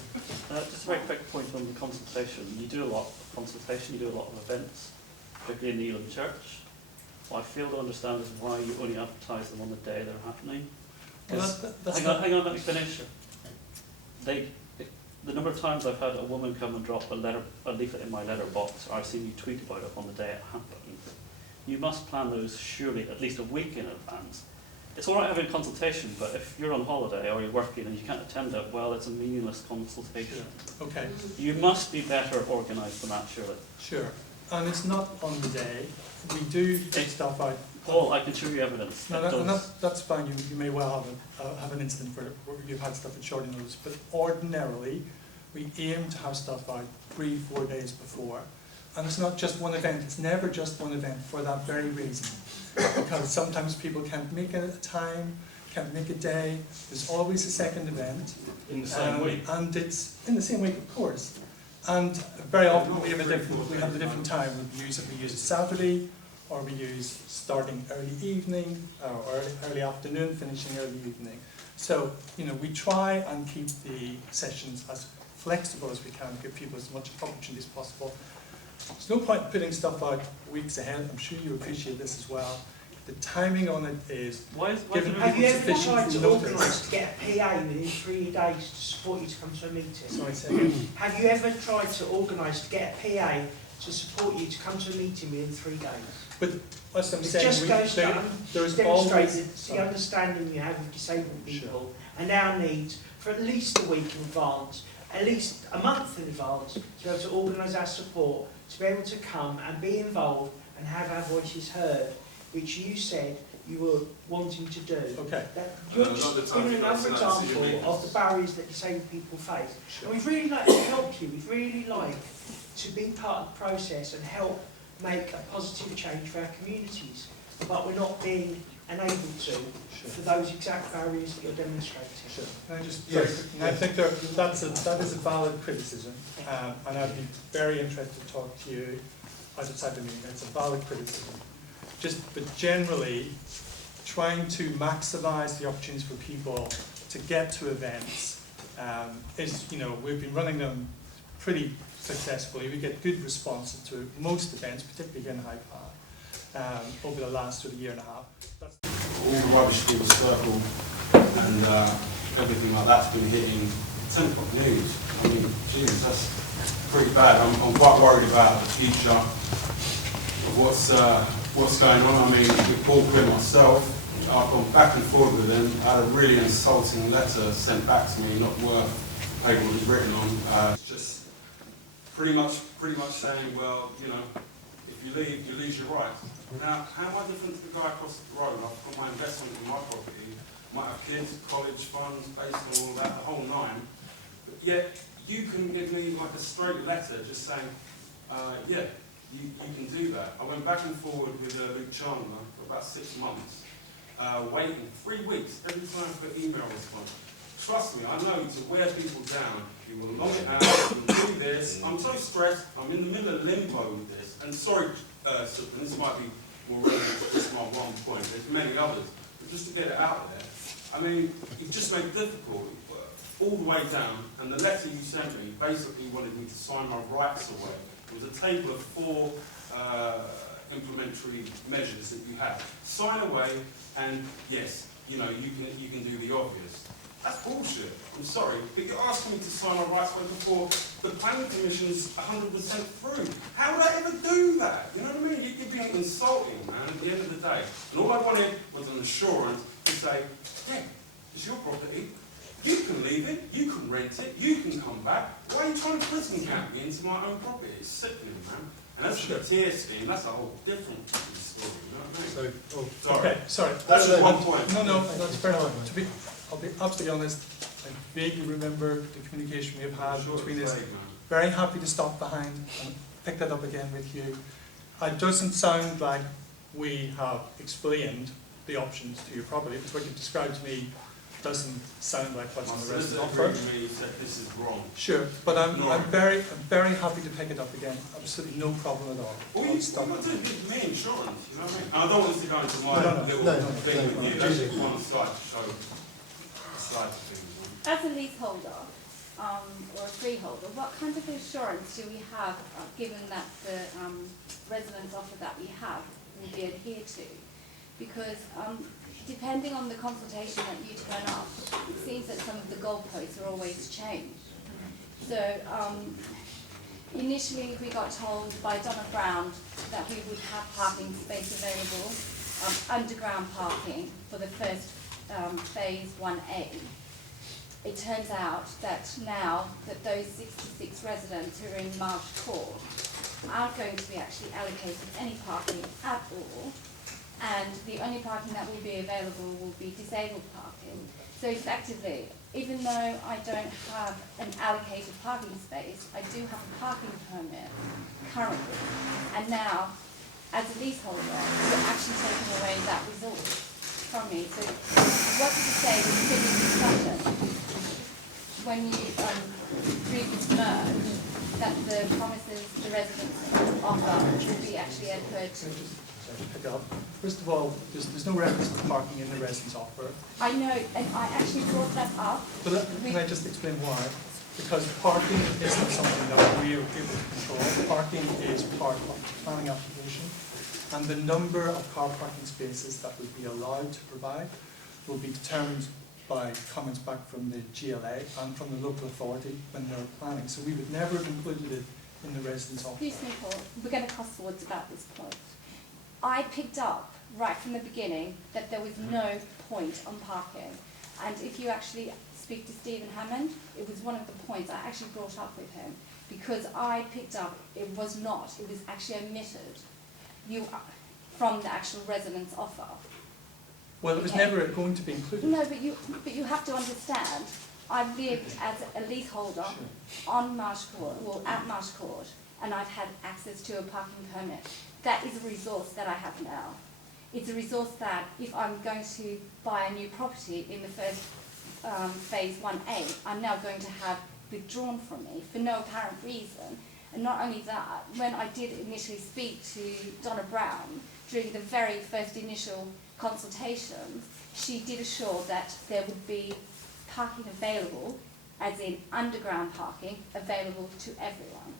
Just a very quick point on the consultation. You do a lot of consultation, you do a lot of events, particularly in the Elam Church. What I fail to understand is why you only advertise them on the day they're happening. Hang on, let me finish. The number of times I've had a woman come and drop a leaflet in my letterbox, or I've seen you tweet about it on the day it happened. You must plan those surely at least a week in advance. It's all right having a consultation, but if you're on holiday or you're working and you can't attend it, well, it's a meaningless consultation. Sure. Okay. You must be better organised than that, surely. Sure. And it's not on the day. We do take stuff out. Paul, I can show you evidence. No, that's fine. You may well have an incident where you've had stuff at short notice, but ordinarily we aim to have stuff out 3-4 days before. And it's not just one event, it's never just one event for that very reason. Because sometimes people can't make it at a time, can't make a day, there's always a second event. In the same week? And it's in the same week, of course. And very often we have a different time. We use a Saturday, or we use starting early evening, or early afternoon, finishing early evening. So, we try and keep the sessions as flexible as we can, give people as much opportunity as possible. There's no point in putting stuff out weeks ahead. I'm sure you appreciate this as well. The timing on it is given Have you ever tried to notice. organise to get a PA within 3 days to support you to come to a meeting? Sorry, say again. Have you ever tried to organise to get a PA to support you to come to a meeting within 3 days? But as I'm it saying, just goes to there's demonstrate always the understanding you have of disabled people and our needs for at least a week in advance, at least a month in advance, to be able to organise our support, to be able to come and be involved and have our voices heard, which you said you were wanting to do. Okay. You're just giving another example of the barriers that disabled people face. Sure. And we'd really like to help you. We'd really like to be part of the process and help make a positive change for our communities. But we're not being unable to for those exact barriers that you're demonstrating. Sure. Can I just I think that is a valid criticism, and I'd be very interested to talk to you outside the meeting. It's a valid criticism. But generally, trying to maximise the opportunities for people to get to events is, we've been running them pretty successfully. We get good responses to most events, particularly here in Highpath, over the last sort of year and a half. All the rubbish through the circle and everything like that's been hitting 10 o'clock news. I mean, geez, that's pretty bad. I'm quite worried about the future of what's going on. I mean, with Paul Quinn myself, I've gone back and forth with him. I had a really insulting letter sent back to me, not worth the paper it was written on. It's just pretty much saying, well, if you leave, you lose your rights. Now, how am I different to the guy across the road? I've got my investment in my property, might have kids, college funds, based on all that, the whole nine. But yet, you can give me like a straight letter just saying, yeah, you can do that. I went back and forward with Luke Chandler for about 6 months, waiting 3 weeks every time for email response. Trust me, I know to wear people down. You will long it out, you will do this. I'm so stressed, I'm in the middle of limbo with this. And sorry, Sutton, this might be more relevant to just my one point. There's many others, but just to get it out there, I mean, you've just made it difficult all the way down. And the letter you sent me basically wanted me to sign my rights away. It was a table of 4 implementary measures that you have. Sign away, and yes, you can do the obvious. That's bullshit. I'm sorry, but you're asking me to sign my rights away before the planning commission is 100% through. How would I ever do that? You know what I mean? You're being insulting, man, at the end of the day. And all I wanted was an assurance to say, yeah, it's your property. You can leave it, you can rent it, you can come back. Why are you trying to prison camp me into my own property? It's sickening, man. And as for the tier scheme, that's a whole different story, you know what I mean? Sorry. Okay, sorry. That's just one point. No, that's fair enough. I'll be absolutely honest, I vaguely remember the communication we have had between us. Very happy to stop behind and pick that up again with you. It doesn't sound like we have explained the options to you properly, because what you've described to me doesn't sound like what's on the So this is resident agreeing offer. with me that this is wrong. Sure, but I'm No. very happy to pick it up again. Absolutely no problem at all. Well, I'll you're stop. not doing it with me, insurance, you know what I mean? I don't want this to go into my No. little thing No, with you. That's just one side to show a side to things. As a leaseholder, or a freeholder, what kind of assurance do we have, given that the residence offer that we have will be adhered to? Because depending on the consultation that you turn up, it seems that some of the goalposts are always changed. So initially we got told by Donna Brown that we would have parking space available, underground parking for the first phase 1A. It turns out that now that those 66 residents who are in Marsh Court aren't going to be actually allocated any parking at all, and the only parking that will be available will be disabled parking. So effectively, even though I don't have an allocated parking space, I do have a parking permit currently. And now, as a leaseholder, you're actually taking away that resource from me. So what did you say with Community Sutton when you previously merged, that the promises the residents offer will be actually adhered to? Pick up. First of all, there's no reference to parking in the residence offer. I know, and I actually brought that up. But can I just explain why? Because parking isn't something that we are able to control. Parking is part of the planning application, and the number of car parking spaces that would be allowed to provide will be determined by comments back from the GLA and from the local authority when they're planning. So we would never have included it in the residence offer. Excuse me, Paul, we're going to cross swords about this point. I picked up right from the beginning that there was no point on parking. And if you actually speak to Stephen Hammond, it was one of the points I actually brought up with him, because I picked up it was actually omitted from the actual residence offer. Well, it was never going to be included. No, but you have to understand, I've lived as a leaseholder on Marsh Court, well, at Marsh Court, and I've had access to a parking permit. That is a resource that I have now. It's a resource that if I'm going to buy a new property in the first phase 1A, I'm now going to have withdrawn from me for no apparent reason. And not only that, when I did initially speak to Donna Brown during the very first initial consultations, she did assure that there would be parking available, as in underground parking, available to everyone.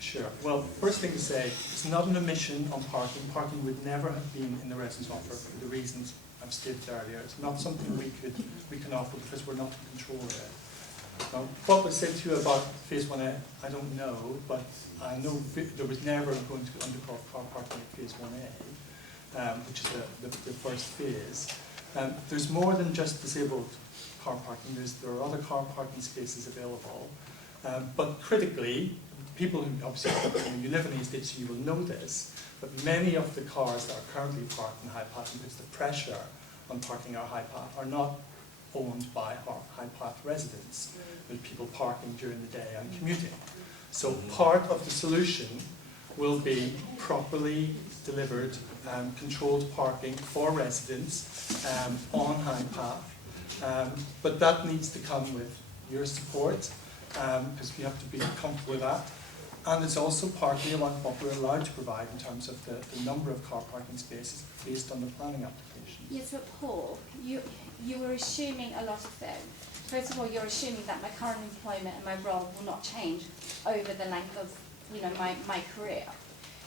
Sure. Well, first thing to say, it's not an omission on parking. Parking would never have been in the residence offer for the reasons I've stated earlier. It's not something we can offer because we're not in control of it. Now, what was said to you about phase 1A, I don't know, but I know there was never going to be underground car parking at phase 1A, which is the first phase. There's more than just disabled car parking. There are other car parking spaces available, but critically, people who obviously, you live in the estate, so you will know this, but many of the cars that are currently parked in Highpath, because the pressure on parking our Highpath, are not owned by our Highpath residents, with people parking during the day and commuting. So part of the solution will be properly delivered controlled parking for residents on Highpath, but that needs to come with your support, because we have to be comfortable with that. And it's also partly about what we're allowed to provide in terms of the number of car parking spaces based on the planning application. Yes, but Paul, you were assuming a lot of things. First of all, you're assuming that my current employment and my role will not change over the length of, my career.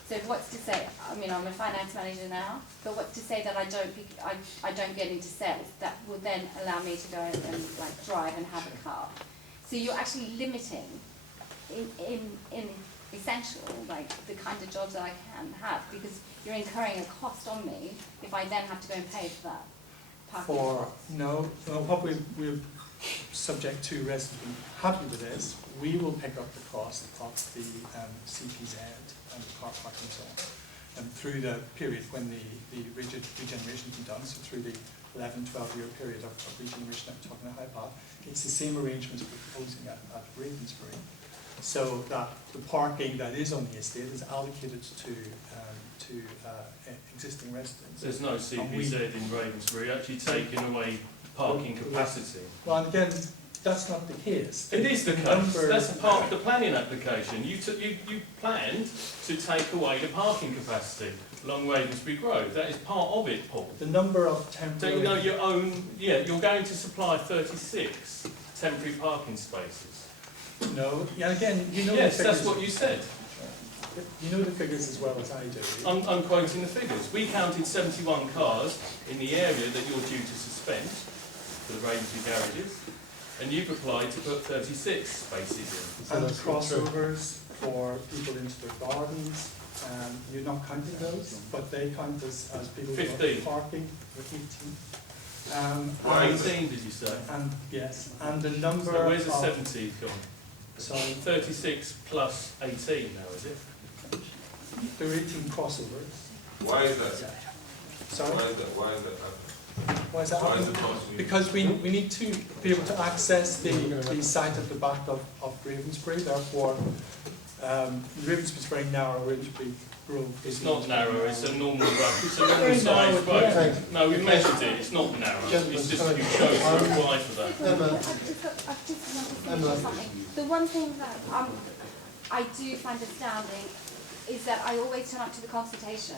So what's to say? I mean, I'm a finance manager now, but what's to say that I don't get into sales that will then allow me to go and drive and have a car? So you're actually limiting, in essential, the kind of jobs that I can have, because you're incurring a cost on me if I then have to go and pay for that parking. What we're subject to residents being happy with this, we will pick up the cost of the CPZ and the car parking zone through the period when the regeneration has been done, so through the 11-12 year period of regeneration I'm talking about Highpath. It's the same arrangements we're proposing at Ravensbury, so that the parking that is on the estate is allocated to existing residents. There's no CPZ in Ravensbury. Actually taking away parking capacity. Well, and again, that's not the case. It is the case. That's a part of the planning application. You planned to take away the parking capacity along Ravensbury Road. That is part of it, Paul. The number of So temporary... you know your own, you're going to supply 36 temporary parking spaces. No, yeah, again, you know Yes, the figures. that's what you said. You know the figures as well as I do. I'm quoting the figures. We counted 71 cars in the area that you're due to suspend for the Ravensbury garages, and you've applied to put 36 spaces in. And crossovers for people into their gardens. You're not counting those, but they count as people who are 15. parking for 18. 18, did you say? And yes, and the number So where's the of... 70 gone? So 36 plus 18 now, is it? there are 18 crossovers. Why is that? Sorry? Why is that? Why is that happening? Why is that Why is happening? it possible? Because we need to be able to access the site at the back of Ravensbury, therefore Ravensbury is very narrow, Ravensbury Grove is... It's not narrow, it's a normal road. It's a normal size road. No, we measured it, it's not narrow. It's just you chose to apply for that. I've just wanted to say something. The one thing that I do find astounding is that I always turn up to the consultation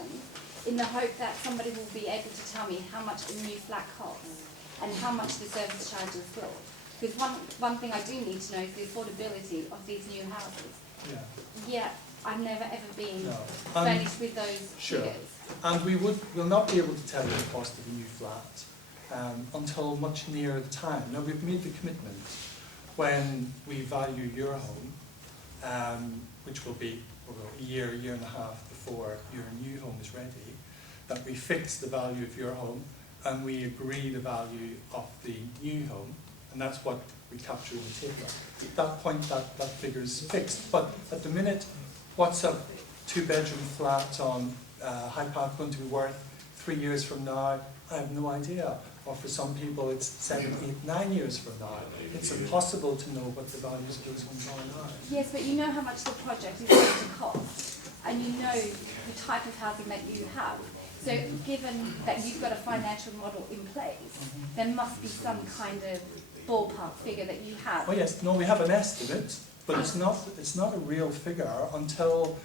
in the hope that somebody will be able to tell me how much a new flat costs and how much the service charges will. Because one thing I do need to know is the affordability of these new houses. Yeah. Yet I've never ever been No. furnished with those Sure. figures. And will not be able to tell you the cost of a new flat until much nearer the time. Now, we've made the commitment when we value your home, which will be a year and a half before your new home is ready, that we fix the value of your home and we agree the value of the new home, and that's what we capture in the table. At that point, that figure is fixed. But at the minute, what's a two-bedroom flat on Highpath going to be worth 3 years from now? I have no idea. Or for some people, it's 7, 8, 9 years from now. It's impossible to know what the values of those homes are now. Yes, but you know how much the project is going to cost, and you know the type of housing that you have. So given that you've got a financial model in place, there must be some kind of ballpark figure that you have. Oh yes, no, we have an estimate, but it's not a real figure until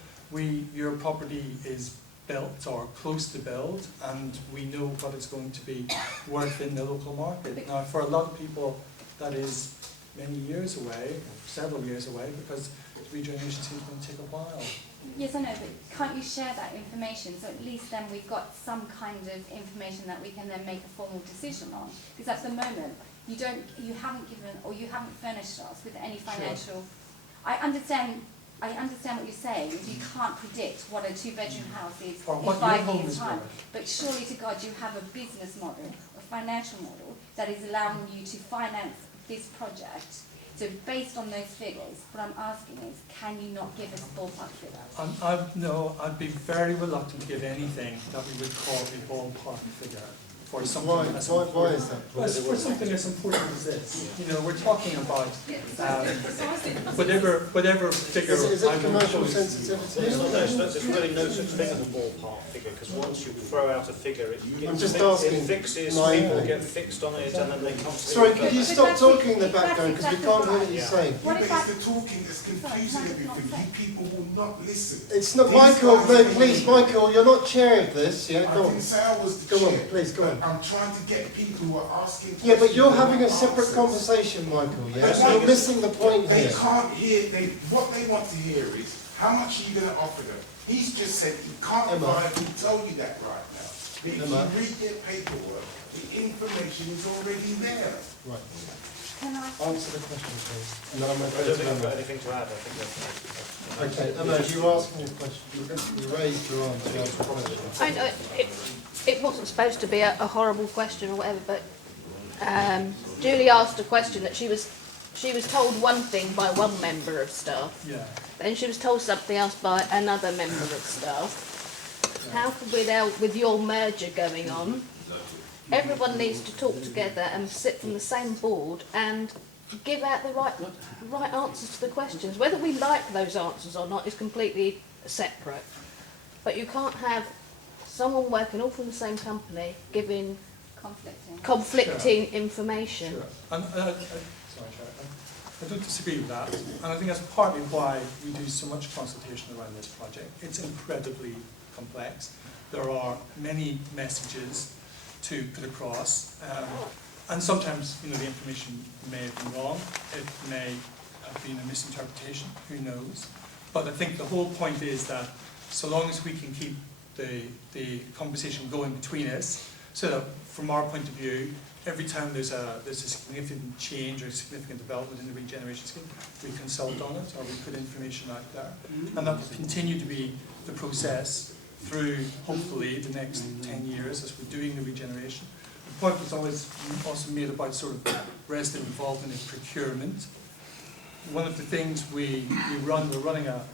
your property is built or close to build, and we know what it's going to be worth in the local market. Now, for a lot of people, that is many years away, several years away, because regeneration seems going to take a while. Yes, I know, but can't you share that information so at least then we've got some kind of information that we can then make a formal decision on? Because at the moment, you haven't given or you haven't furnished us with any financial. Sure. I understand what you're saying. You can't predict what a two-bedroom house is in 5 years' time. But surely to God, you have a business model, a financial model that is allowing you to finance this project. So based on those figures, what I'm asking is, can you not give us a ballpark figure? No, I'd be very reluctant to give anything that we would call a ballpark figure for something Why is that? For something as important as this. You know, we're talking about whatever figure. Is it commercial sensitivity? There's really no such thing as a ballpark figure, because once you throw out a figure, it fixes, people get fixed on it, and then they come to... Sorry, could you stop talking in the background, because we can't hear what you're saying. Yeah, but it's the talking that's confusing everything. You people will not listen. It's not, Michael, no, please, Michael, you're not chair of this, yeah, go on. I didn't say I was the chair. Go on, please, go on. I'm trying to get people who are asking questions. Yeah, but you're having a separate conversation, Michael, yeah? So you're missing the point They here. can't hear, what they want to hear is, how much are you going to offer them? He's just said he can't viably tell you that right now. But if you read their paperwork, the information is already there. Right. Can I answer the question, please? And then I don't think I've got anything to add. I think that's okay, Emma, you were asking a question. You raised your arm to answer a question. I know it wasn't supposed to be a horrible question or whatever, but Julie asked a question that she was told one thing by one member of staff. Yeah. Then she was told something else by another member of staff. Yeah. How could we now, with your merger going on, everyone needs to talk together and sit from the same board and give out the right answers to the questions. Whether we like those answers or not is completely separate. But you can't have someone working all from the same company giving conflicting information. Sure. And, sorry, Chair. I don't disagree with that, and I think that's partly why we do so much consultation around this project. It's incredibly complex. There are many messages to put across, and sometimes, you know, the information may have been wrong. It may have been a misinterpretation. Who knows? But I think the whole point is that so long as we can keep the conversation going between us, so that from our point of view, every time there's a significant change or a significant development in the regeneration scheme, we consult on it or we put information out there. And that will continue to be the process through, hopefully, the next 10 years as we're doing the regeneration. The point was always also made about sort of resident involvement in procurement. One of the things we're running a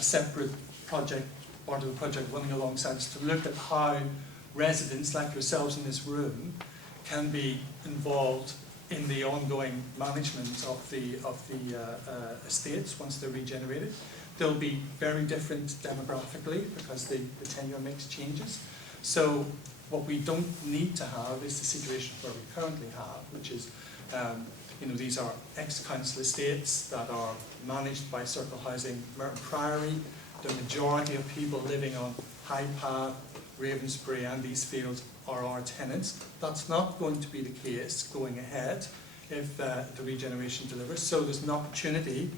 separate project, part of the project running alongside, is to look at how residents like yourselves in this room can be involved in the ongoing management of the estates once they're regenerated. They'll be very different demographically because the tenure mix changes. So what we don't need to have is the situation where we currently have, which is, you know, these are ex-council estates that are managed by Circle Housing Merton Priory. The majority of people living on Highpath, Ravensbury and Eastfields are our tenants. That's not going to be the case going ahead if the regeneration delivers. So there's an opportunity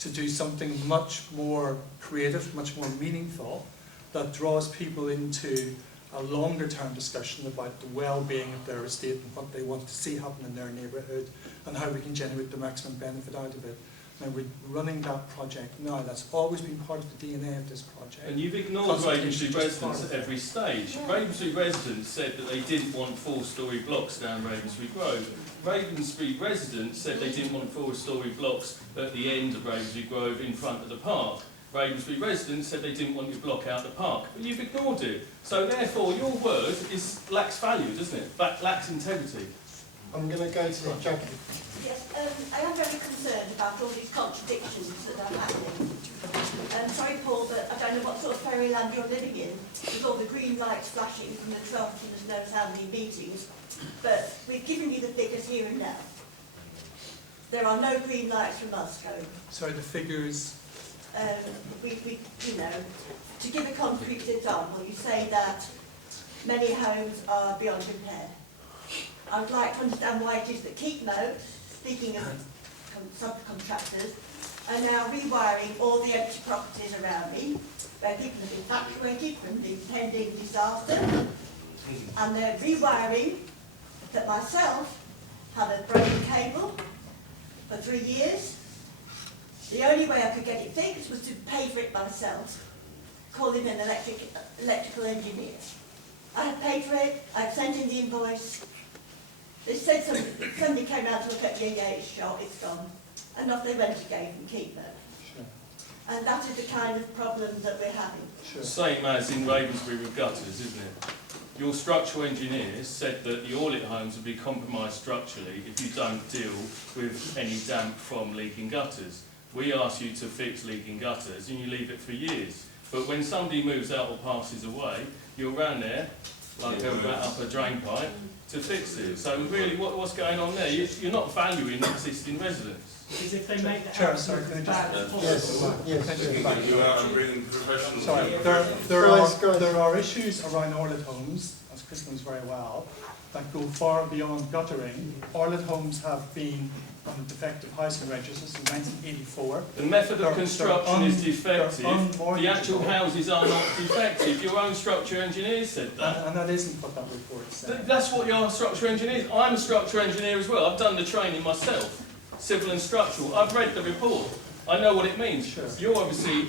to do something much more creative, much more meaningful, that draws people into a longer term discussion about the well-being of their estate and what they want to see happen in their neighbourhood and how we can generate the maximum benefit out of it. Now we're running that project now. That's always been part of the DNA of this project. And you've ignored Ravensbury residents at every stage. Yeah. Ravensbury residents said that they didn't want 4-storey blocks down Ravensbury Grove. Ravensbury residents said they didn't want 4-storey blocks at the end of Ravensbury Grove in front of the park. Ravensbury residents said they didn't want your block out the park, but you've ignored it. So therefore your word lacks value, doesn't it? Lacks integrity. I'm going to go to Jackie. Yes, I am very concerned about all these contradictions that are happening. Sorry, Paul, but I don't know what sort of fairyland you're living in, with all the green lights flashing from the 12th and there's no how many meetings. But we've given you the figures here and now. There are no green lights from us going. Sorry, the figures? You know, to give a concrete example, you say that many homes are beyond repair. I would like to understand why it is that Keepmo, speaking of subcontractors, are now rewiring all the empty properties around me, where people have been evacuated from the impending disaster, and they're rewiring that myself had a broken cable for 3 years. The only way I could get it fixed was to pay for it myself, calling an electrical engineer. I had paid for it, I had sent in the invoice. They said somebody came out to look at it, yeah, it's shot, it's gone. And off they went again from Keepmo. Sure. And that is the kind of problem that we're having. Sure. Same as in Ravensbury with gutters, isn't it? Your structural engineers said that the Orlit homes would be compromised structurally if you don't deal with any damp from leaking gutters. We ask you to fix leaking gutters and you leave it for years. But when somebody moves out or passes away, you're around there, like up a drain pipe, to fix it. So really, what's going on there? You're not valuing existing residents. Because if they make the Chair, house sorry, can I just... Yes. You are bringing professionals. Sorry, there are issues around Orlit homes, as Chris knows very well, that go far beyond guttering. Orlit homes have been on the defective housing register since 1984. The method of construction is defective. The actual houses are not defective. Your own structural engineers said that. And that isn't what that report said. That's what your structural engineers... I'm a structural engineer as well. I've done the training myself. Civil and structural. I've read the report. I know what it means. Sure. You're obviously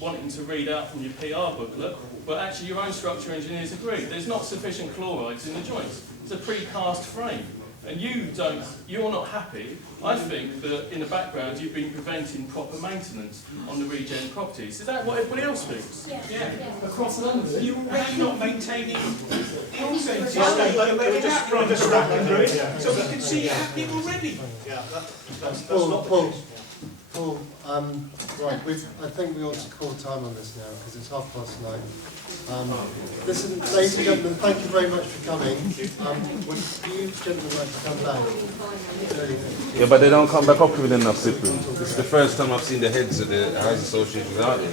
wanting to read out from your PR booklet, but actually your own structural engineers agree. There's not sufficient chlorides in the joints. It's a precast frame. And you're not happy. I think that in the background you've been preventing proper maintenance on the regen properties. Is that what everybody else thinks? Yeah. Across London, you're already not maintaining the onset. So we can see it happening already. Yeah, that's not Paul. Paul, right, I think we ought to call time on this now because it's 9:30. Listen, ladies and gentlemen, thank you very much for coming. Would you gentlemen like to come back? Yeah, but they don't come back up with enough Cyprian. This is the first time I've seen the heads of the Housing Association out there.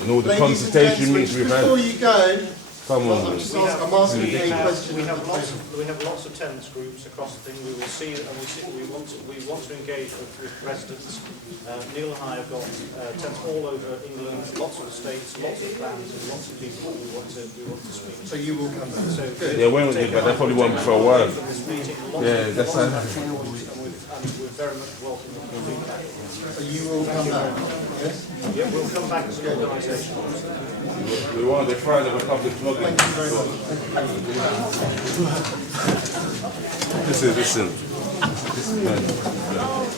You know, the consultation meetings we've had. Before you go, come on. I'm asking a question. We have lots of tenants groups across the thing. We will see, and we want to engage with residents. Neil and I have got tenants all over England, lots of estates, lots of plans, and lots of people we want to speak. So you will come back. So yeah, when we but they probably won't be for a while. Yeah, that's and we're very much welcome to feedback. So you will come back. Yes. Yeah, we'll come back as an organisation. We want the Friday of public vlogging. Thank you very much. Listen. This is